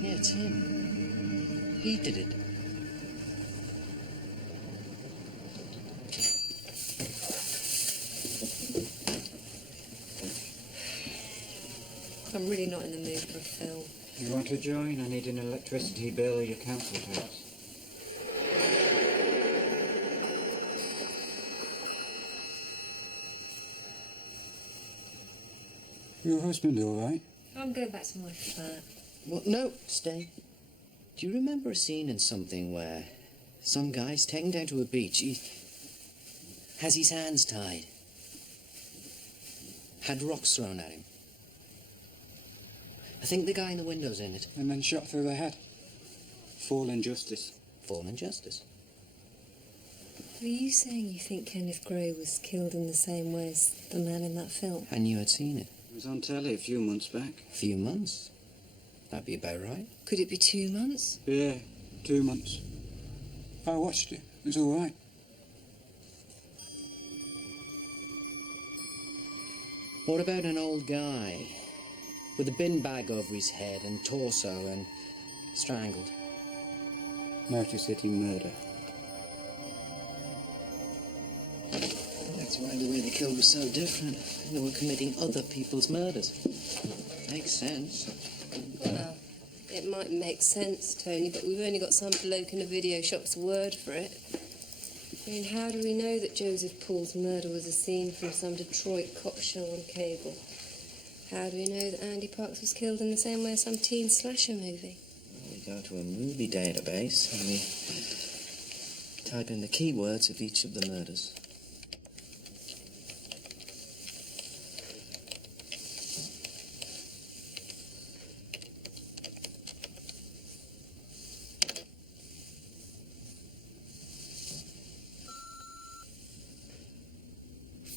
Yeah, it's him. He did it. I'm really not in the mood for a film. You want to join? I need an electricity bill or your council tax. Your husband all right? I'm going back to my flat. Well, no, stay. Do you remember a scene in something where some guy's taken down to a beach? He has his hands tied. Had rocks thrown at him. I think the guy in the window's in it. And then shot through the head. Fallen justice. Fallen justice. Are you saying you think Kenneth Gray was killed in the same way as the man in that film? And you had seen it. It was on telly a few months back. A few months? That'd be about right. Could it be 2 months? Yeah, 2 months. I watched it. It was all right. What about an old guy with a bin bag over his head and torso and strangled? Motor City Murder. That's why the way they killed was so different. They were committing other people's murders. Makes sense. Well, it might make sense, Tony, but we've only got some bloke in a video shop's word for it. I mean, how do we know that Joseph Paul's murder was a scene from some Detroit cop show on cable? How do we know that Andy Parks was killed in the same way as some teen slasher movie? We go to a movie database and we type in the keywords of each of the murders.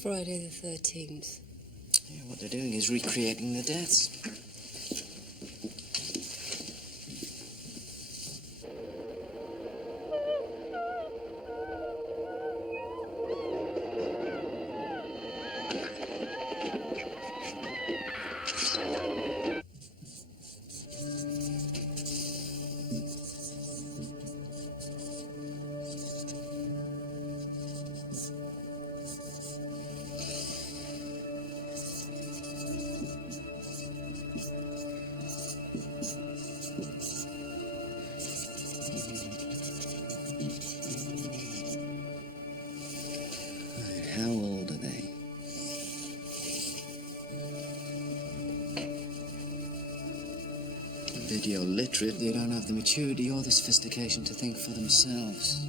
Friday the 13th. Yeah, what they're doing is recreating the deaths. How old are they? Video literate, they don't have the maturity or the sophistication to think for themselves.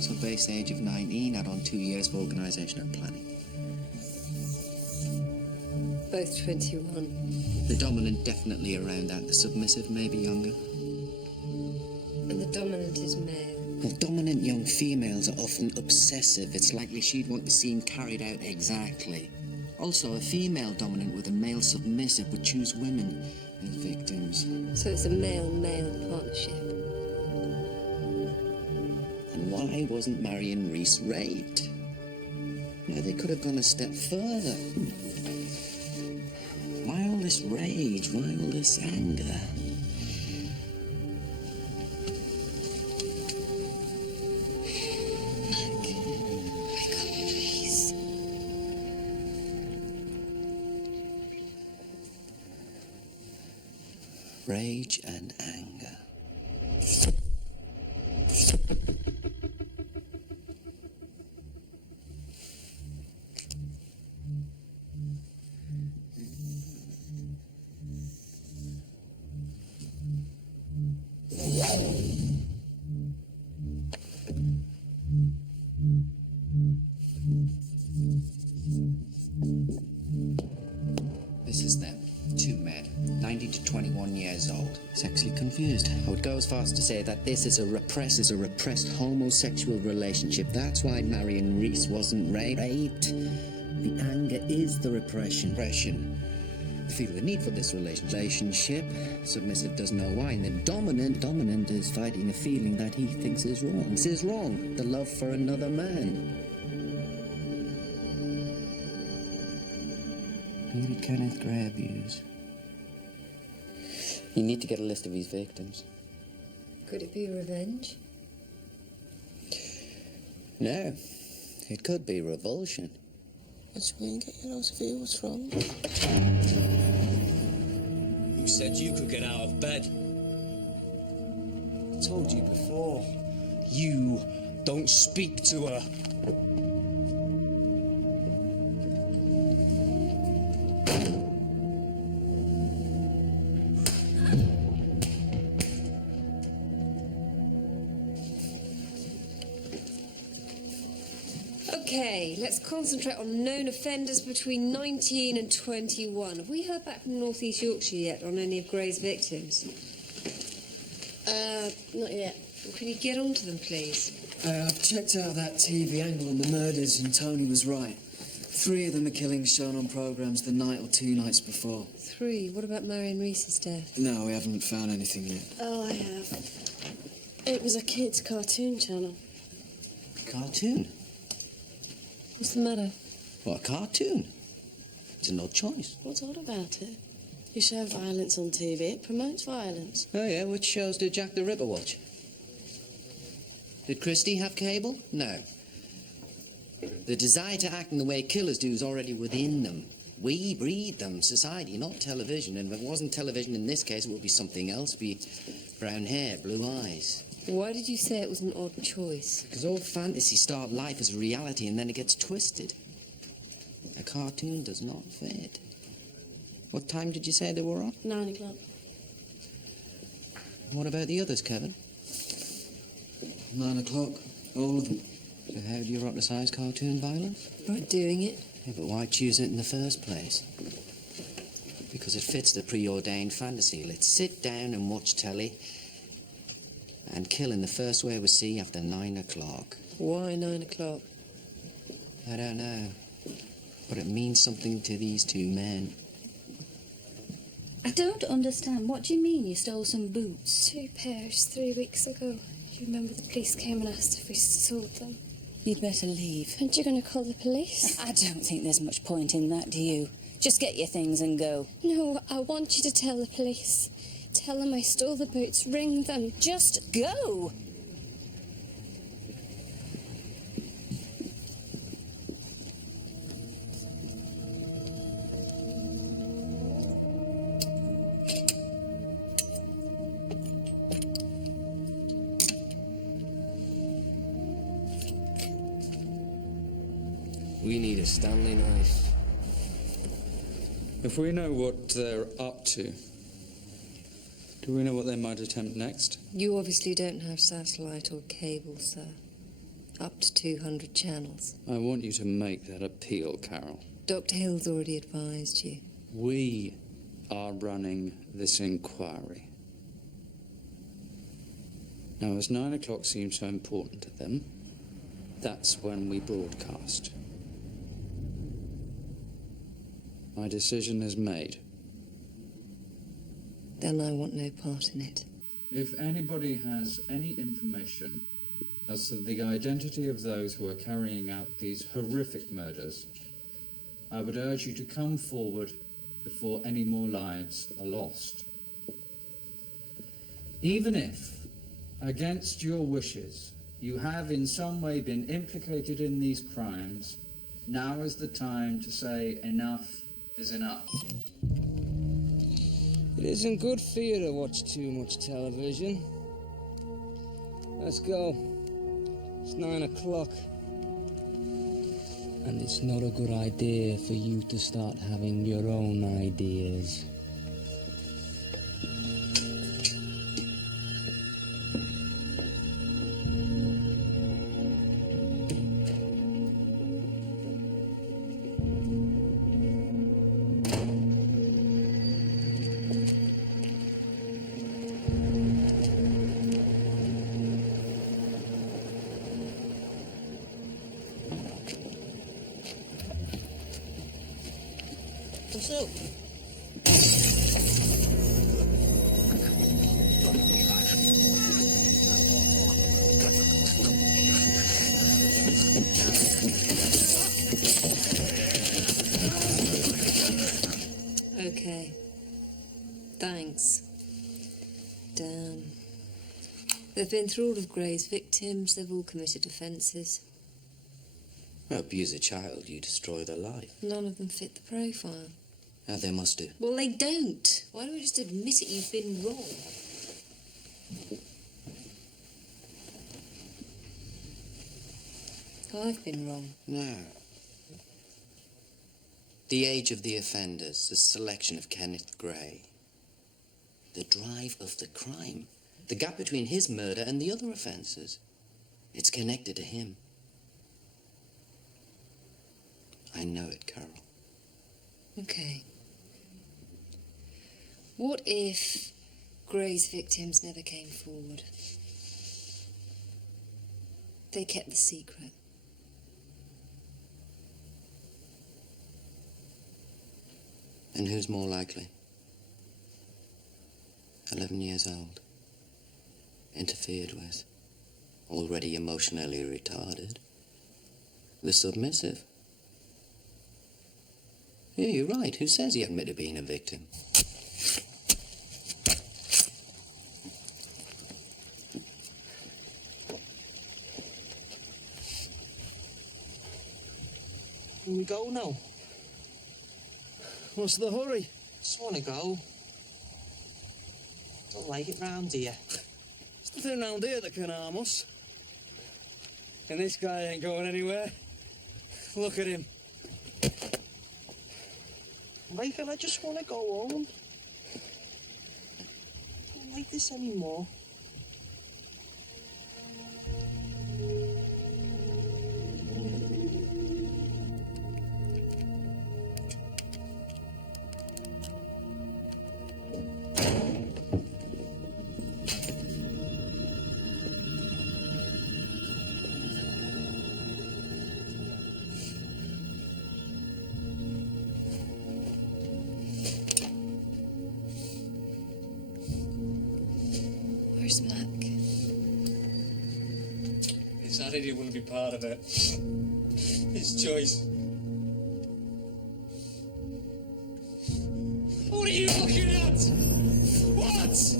So base age of 19, add on 2 years for organisation and planning. Both 21. The dominant definitely around that, the submissive maybe younger. And the dominant is male. Well, dominant young females are often obsessive. It's likely she'd want the scene carried out exactly. Also, a female dominant with a male submissive would choose women as victims. So it's a male-male partnership. And why wasn't Marion Reese raped? Yeah, they could have gone a step further. Why all this rage? Why all this anger? Rage and anger. This is them. Two men, 19 to 21 years old. Sexually confused. I would go as far as to say that this is a repressed homosexual relationship. That's why Marion Reese wasn't raped. The anger is the repression. They feel the need for this relationship. Submissive doesn't know why. And then dominant is fighting a feeling that he thinks is wrong. This is wrong. The love for another man. Who did Kenneth Gray abuse? You need to get a list of his victims. Could it be revenge? No. It could be revulsion. That's where you get your own views from. Who said you could get out of bed? I told you before. You don't speak to her. Okay, let's concentrate on known offenders between 19 and 21. Have we heard back from North East Yorkshire yet on any of Gray's victims? Not yet. Well, can you get onto them, please? I've checked out that TV angle on the murders, and Tony was right. 3 of them are killings shown on programmes the night or 2 nights before. 3? What about Marion Reese's death? No, we haven't found anything yet. Oh, I have. It was a kids' cartoon channel. Cartoon? What's the matter? What, a cartoon? It's an odd choice. What's odd about it? You show violence on TV, it promotes violence. Oh, yeah? Which shows did Jack the Ripper watch? Did Christie have cable? No. The desire to act in the way killers do is already within them. We breed them, society, not television. And if it wasn't television in this case, it would be something else. Be brown hair, blue eyes. Why did you say it was an odd choice? Because all fantasies start life as a reality and then it gets twisted. A cartoon does not fit. What time did you say they were on? 9 o'clock. What about the others, Kevin? 9 o'clock, all of them. So how do you eroticise cartoon violence? By doing it. Yeah, but why choose it in the first place? Because it fits the preordained fantasy. Let's sit down and watch telly and kill in the first way we see after 9 o'clock. Why 9 o'clock? I don't know. But it means something to these 2 men. I don't understand. What do you mean you stole some boots? 2 pairs 3 weeks ago. You remember the police came and asked if we sold them? You'd better leave. Aren't you going to call the police? I don't think there's much point in that, do you? Just get your things and go. No, I want you to tell the police. Tell them I stole the boots. Ring them. Just go! We need a Stanley knife. If we know what they're up to, do we know what they might attempt next? You obviously don't have satellite or cable, sir. Up to 200 channels. I want you to make that appeal, Carol. Dr. Hill's already advised you. We are running this inquiry. Now, as 9 o'clock seems so important to them, that's when we broadcast. My decision is made. Then I want no part in it. If anybody has any information as to the identity of those who are carrying out these horrific murders, I would urge you to come forward before any more lives are lost. Even if, against your wishes, you have in some way been implicated in these crimes, now is the time to say enough is enough. It isn't good for you to watch too much television. Let's go. It's 9 o'clock. And it's not a good idea for you to start having your own ideas. What's up? Okay. Thanks. Damn. They've been through all of Gray's victims. They've all committed offences. Abuse a child, you destroy their life. None of them fit the profile. Now they must do. Well, they don't. Why don't we just admit it? You've been wrong. I've been wrong. No. The age of the offenders, the selection of Kenneth Gray, the drive of the crime, the gap between his murder and the other offences. It's connected to him. I know it, Carol. Okay. What if Gray's victims never came forward? They kept the secret. And who's more likely? 11 years old. Interfered with. Already emotionally retarded. The submissive. Yeah, you're right. Who says he admitted being a victim? Can we go now? What's the hurry? Just want to go. Don't like it round here. There's nothing round here that can harm us. And this guy ain't going anywhere. Look at him. Michael, I just want to go home. I don't like this anymore. Where's Mac? He decided he wouldn't be part of it. His choice. What are you looking at? What? Is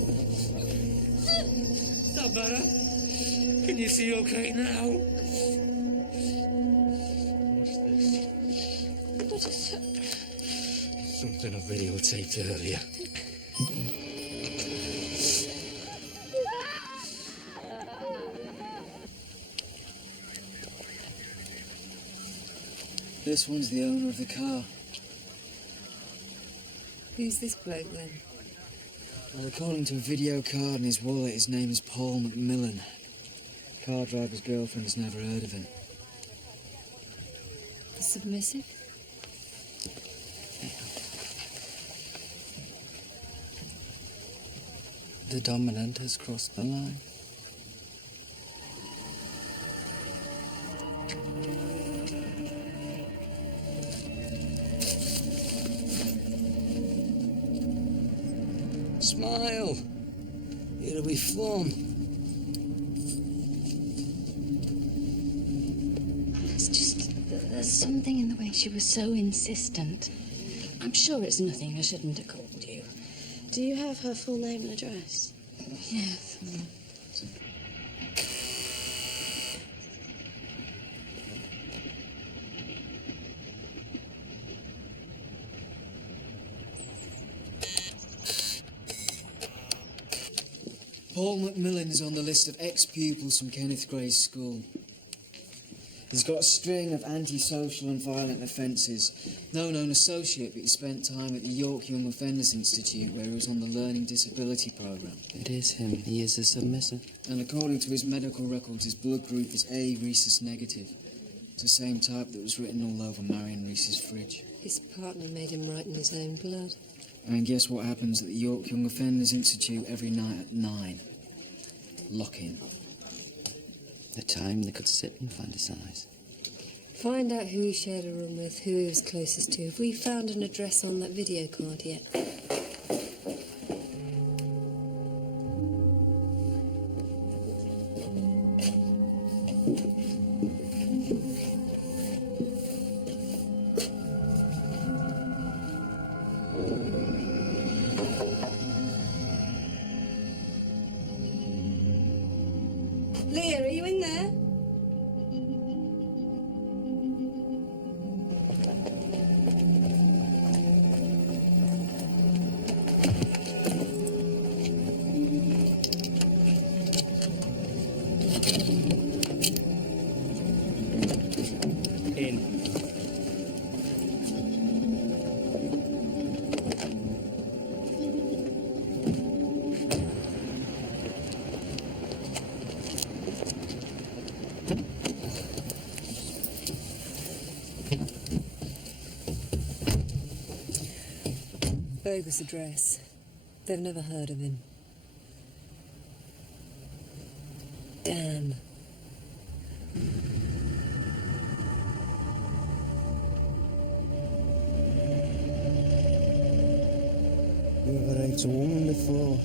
that better? Can you see okay now? What's this? Something I videotaped earlier. This one's the owner of the car. Who's this bloke then? Well, according to a video card in his wallet, his name is Paul McMillan. Car driver's girlfriend has never heard of him. The submissive? The dominant has crossed the line. Smile. It'll be fun. she was so insistent. I'm sure it's nothing. I shouldn't have called you. Do you have her full name and address? Yes. Paul Macmillan is on the list of ex-pupils from Kenneth Gray's school. He's got a string of antisocial and violent offences. No known associate, but he spent time at the York Young Offenders Institute, where he was on the Learning Disability Programme. It is him. He is a submissive. And according to his medical records, his blood group is A rhesus negative. It's the same type that was written all over Marion Reese's fridge. His partner made him write in his own blood. And guess what happens at the York Young Offenders Institute every night at 9? Lock-in. The time they could sit and fantasise. Find out who he shared a room with, who he was closest to. Have we found an address on that video card yet? Leah, are you in there? Bogus address. They've never heard of him. Damn. You ever raped a woman before?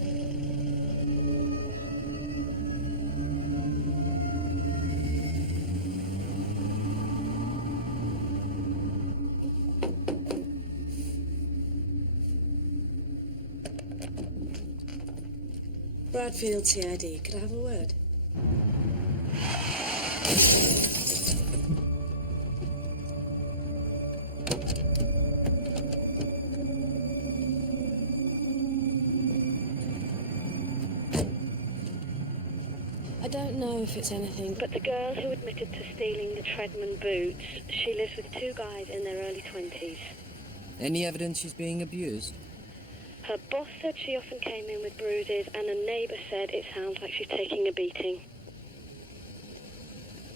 Bradfield CID. Could I have a word? I don't know if it's anything, but the girl who admitted to stealing the Treadman boots, she lives with two guys in their early 20s. Any evidence she's being abused? Her boss said she often came in with bruises, and a neighbour said it sounds like she's taking a beating.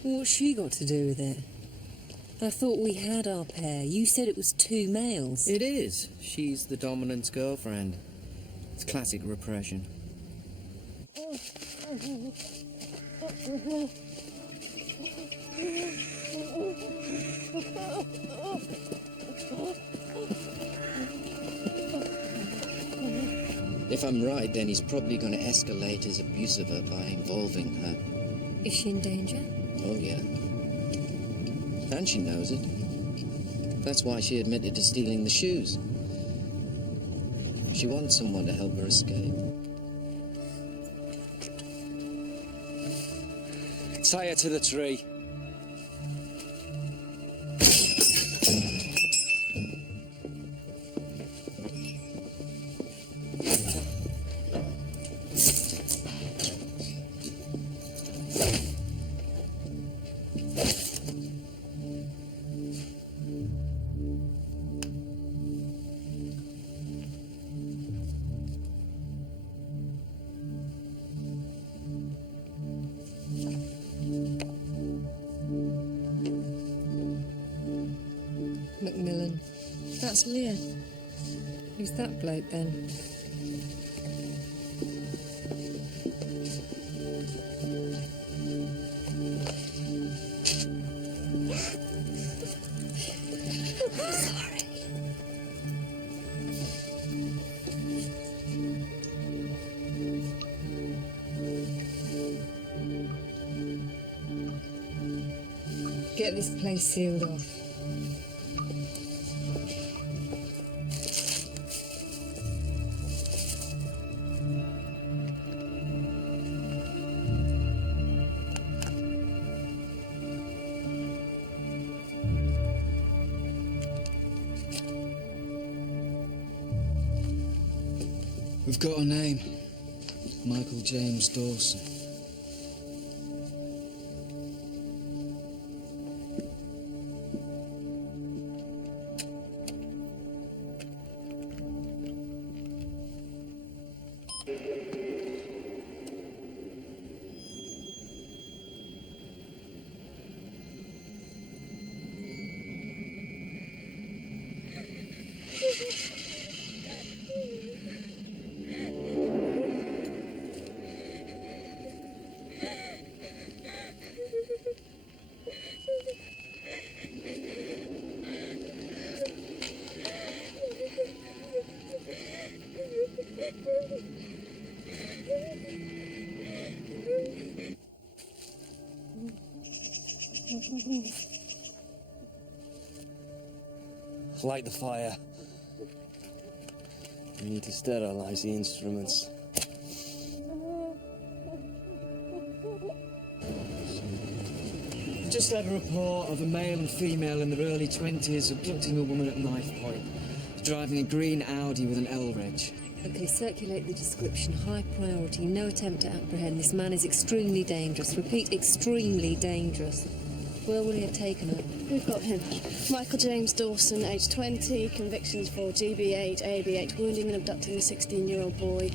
What's she got to do with it? I thought we had our pair. You said it was two males. It is. She's the dominant's girlfriend. It's classic repression. If I'm right, then he's probably going to escalate his abuse of her by involving her. Is she in danger? Oh, yeah. And she knows it. That's why she admitted to stealing the shoes. She wants someone to help her escape. Tie her to the tree. Macmillan. That's Leah. Who's that bloke then? Sorry. Get this place sealed off. We've got a name. Michael James Dawson. Light the fire. We need to sterilize the instruments. Just had a report of a male and female in their early 20s abducting a woman at knife point, driving a green Audi with an L-reg. Okay, circulate the description. High priority. No attempt to apprehend. This man is extremely dangerous. Repeat, extremely dangerous. Where will he have taken her? We've got him. Michael James Dawson, age 20, convictions for GB8, AB8, wounding and abducting a 16-year-old boy.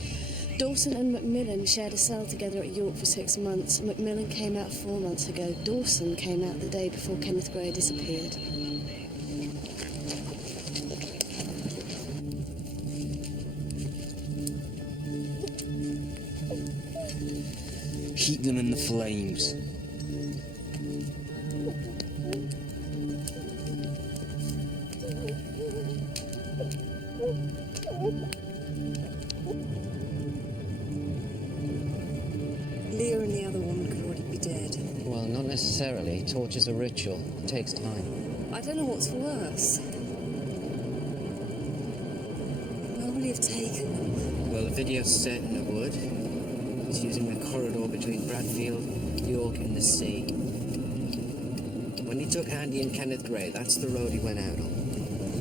Dawson and Macmillan shared a cell together at York for 6 months. Macmillan came out 4 months ago. Dawson came out the day before Kenneth Gray disappeared. Keep them in the flames. Leah and the other woman could already be dead. Well, not necessarily. Torture's a ritual. It takes time. I don't know what's worse. Where will he have taken them? Well, the video's certain it would. It's using the corridor between Bradfield, York and the sea. When he took Andy and Kenneth Gray, that's the road he went out on.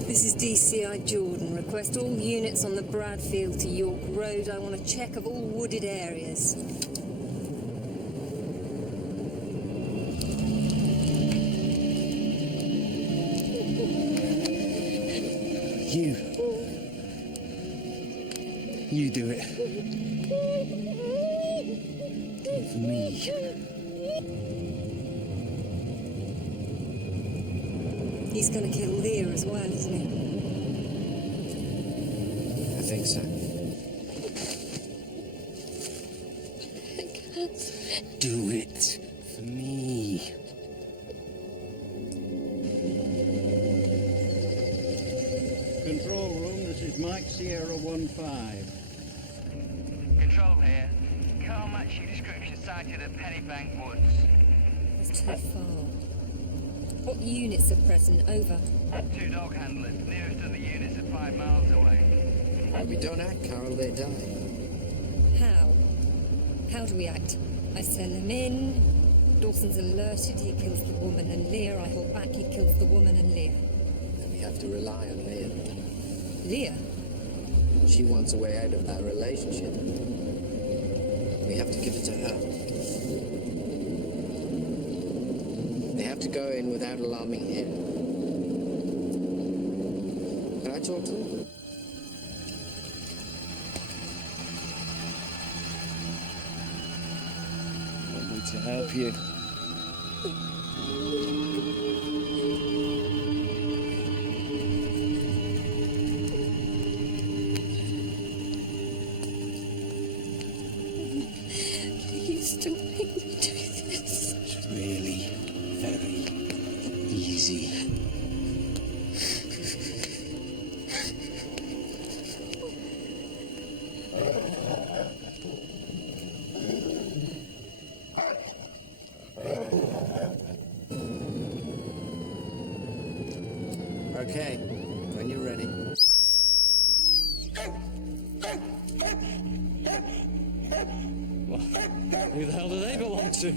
This is DCI Jordan. Request all units on the Bradfield to York Road. I want a check of all wooded areas. You do it. Do it for me. He's going to kill Leah as well, isn't he? I think so. Do it for me. Control room, this is Mike Sierra 15. Control here. Carl match your description sighted at Pennybank Woods. It's too far. What units are present? Over. 2 dog handlers. Nearest of the units are 5 miles away. If we don't act, Carol, they die. How? How do we act? I send them in. Dawson's alerted. He kills the woman and Leah. I hold back. He kills the woman and Leah. Then we have to rely on Leah. Leah? She wants a way out of that relationship. We have to give it to her. They have to go in without alarming him. Can I talk to them? Want me to help you? Please don't make me do this. It's really very easy. Okay, when you're ready. Who the hell do they belong to?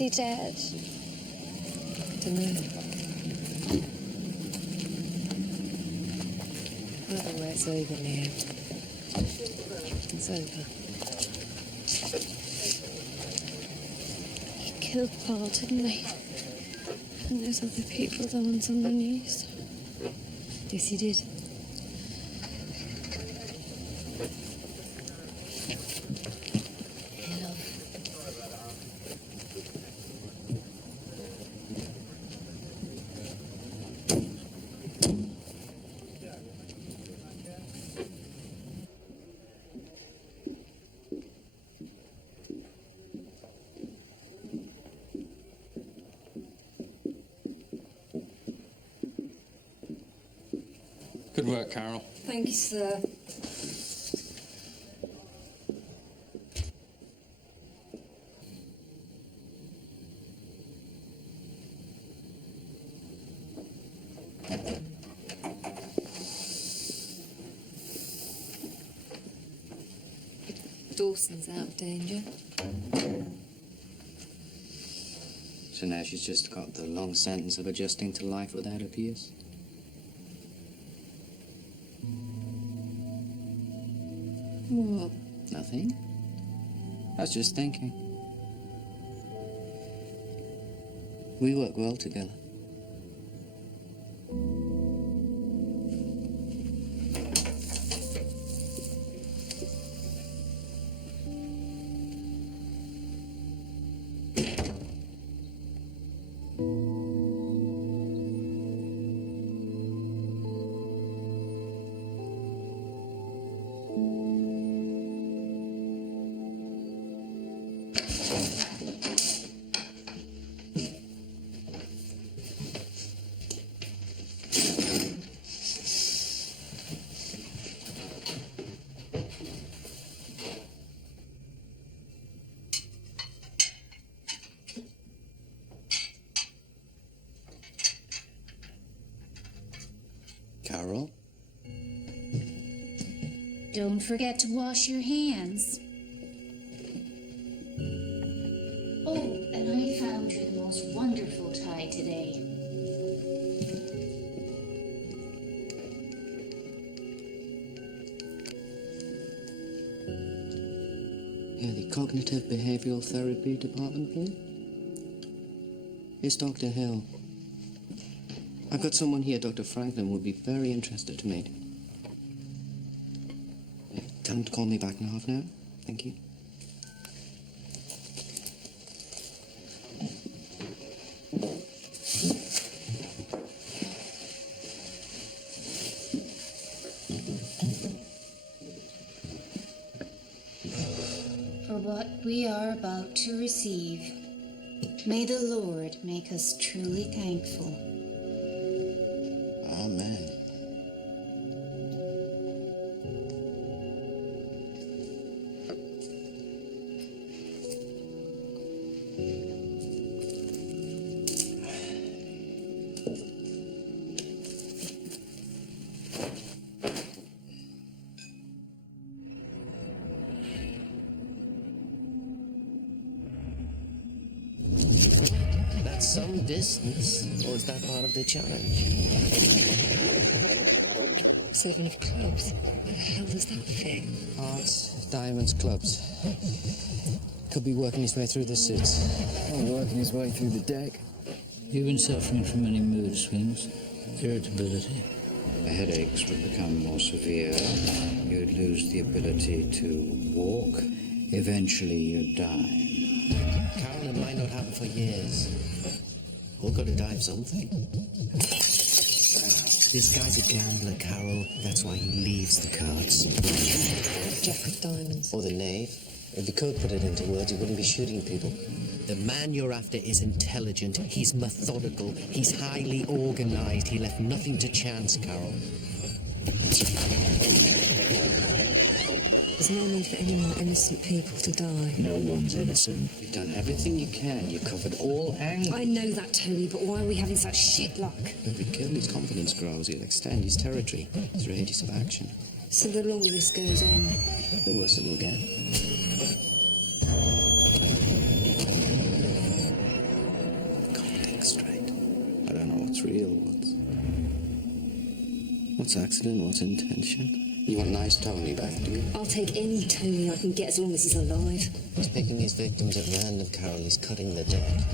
he dead? Don't know. Either way, it's over, Leo. It's over. He killed Paul, didn't he? And those other people, the ones on the news. Yes, he did. Good work, Carol. Thank you, sir. Dawson's out of danger. So now she's just got the long sentence of adjusting to life without her Pierce. What? Nothing. I was just thinking. We work well together. Carol? Don't forget to wash your hands. Oh, and I found you the most wonderful tie today. Yeah, the Cognitive Behavioral Therapy Department, please? It's Dr. Hill. I've got someone here, Dr. Franklin, would be very interested to meet. Yeah, tell him to call me back in half an hour. Thank you. For what we are about to receive, may the Lord make us truly thankful. Amen. That's some distance, or is that part of the challenge? 7 of clubs. Where the hell does that fit? Hearts, diamonds, clubs. Could be working his way through the suits. Or working his way through the deck. You've been suffering from any mood swings, irritability. The headaches would become more severe. You'd lose the ability to walk. Eventually, you'd die. Carol, it might not happen for years. All got to die of something. This guy's a gambler, Carol. That's why he leaves the cards. Jack of diamonds. Or the knave. If he could put it into words, he wouldn't be shooting people. The man you're after is intelligent. He's methodical. He's highly organized. He left nothing to chance, Carol. There's no need for any more innocent people to die. No one's innocent. You've done everything you can. You covered all angles. I know that, Tony, but why are we having such shit luck? If we kill, his confidence grows. He'll extend his territory. His radius of action. So the longer this goes on, the worse it will get. What's real? What's accident? What's intention? You want nice Tony back, do you? I'll take any Tony I can get as long as he's alive. He's picking his victims at random, Carol. He's cutting the dead.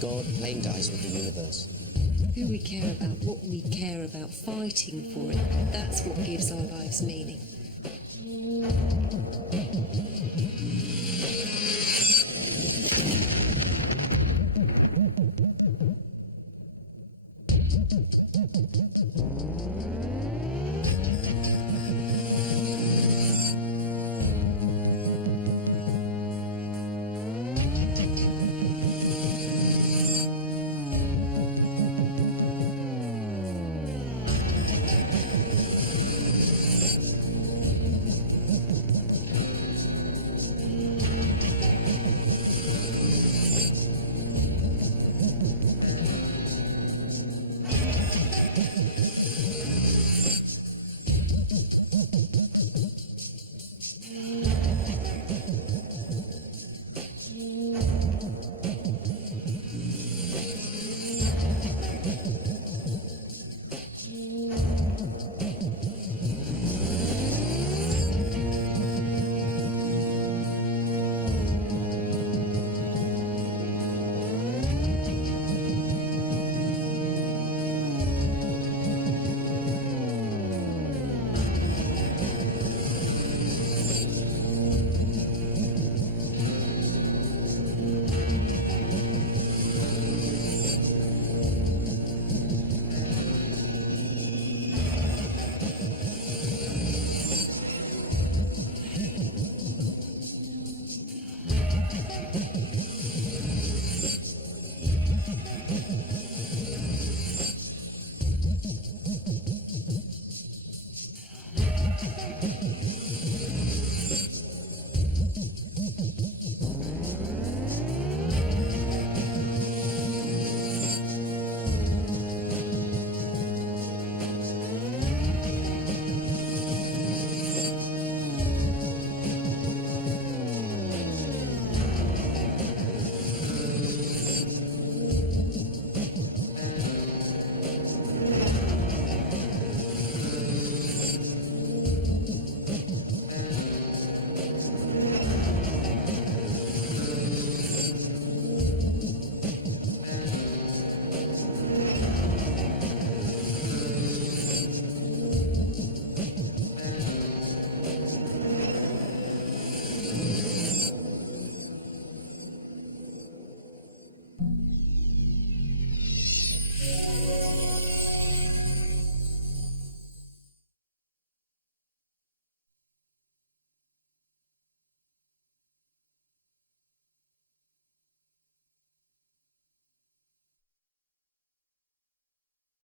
God playing dice with the universe. Who we care about, what we care about, fighting for it. That's what gives our lives meaning.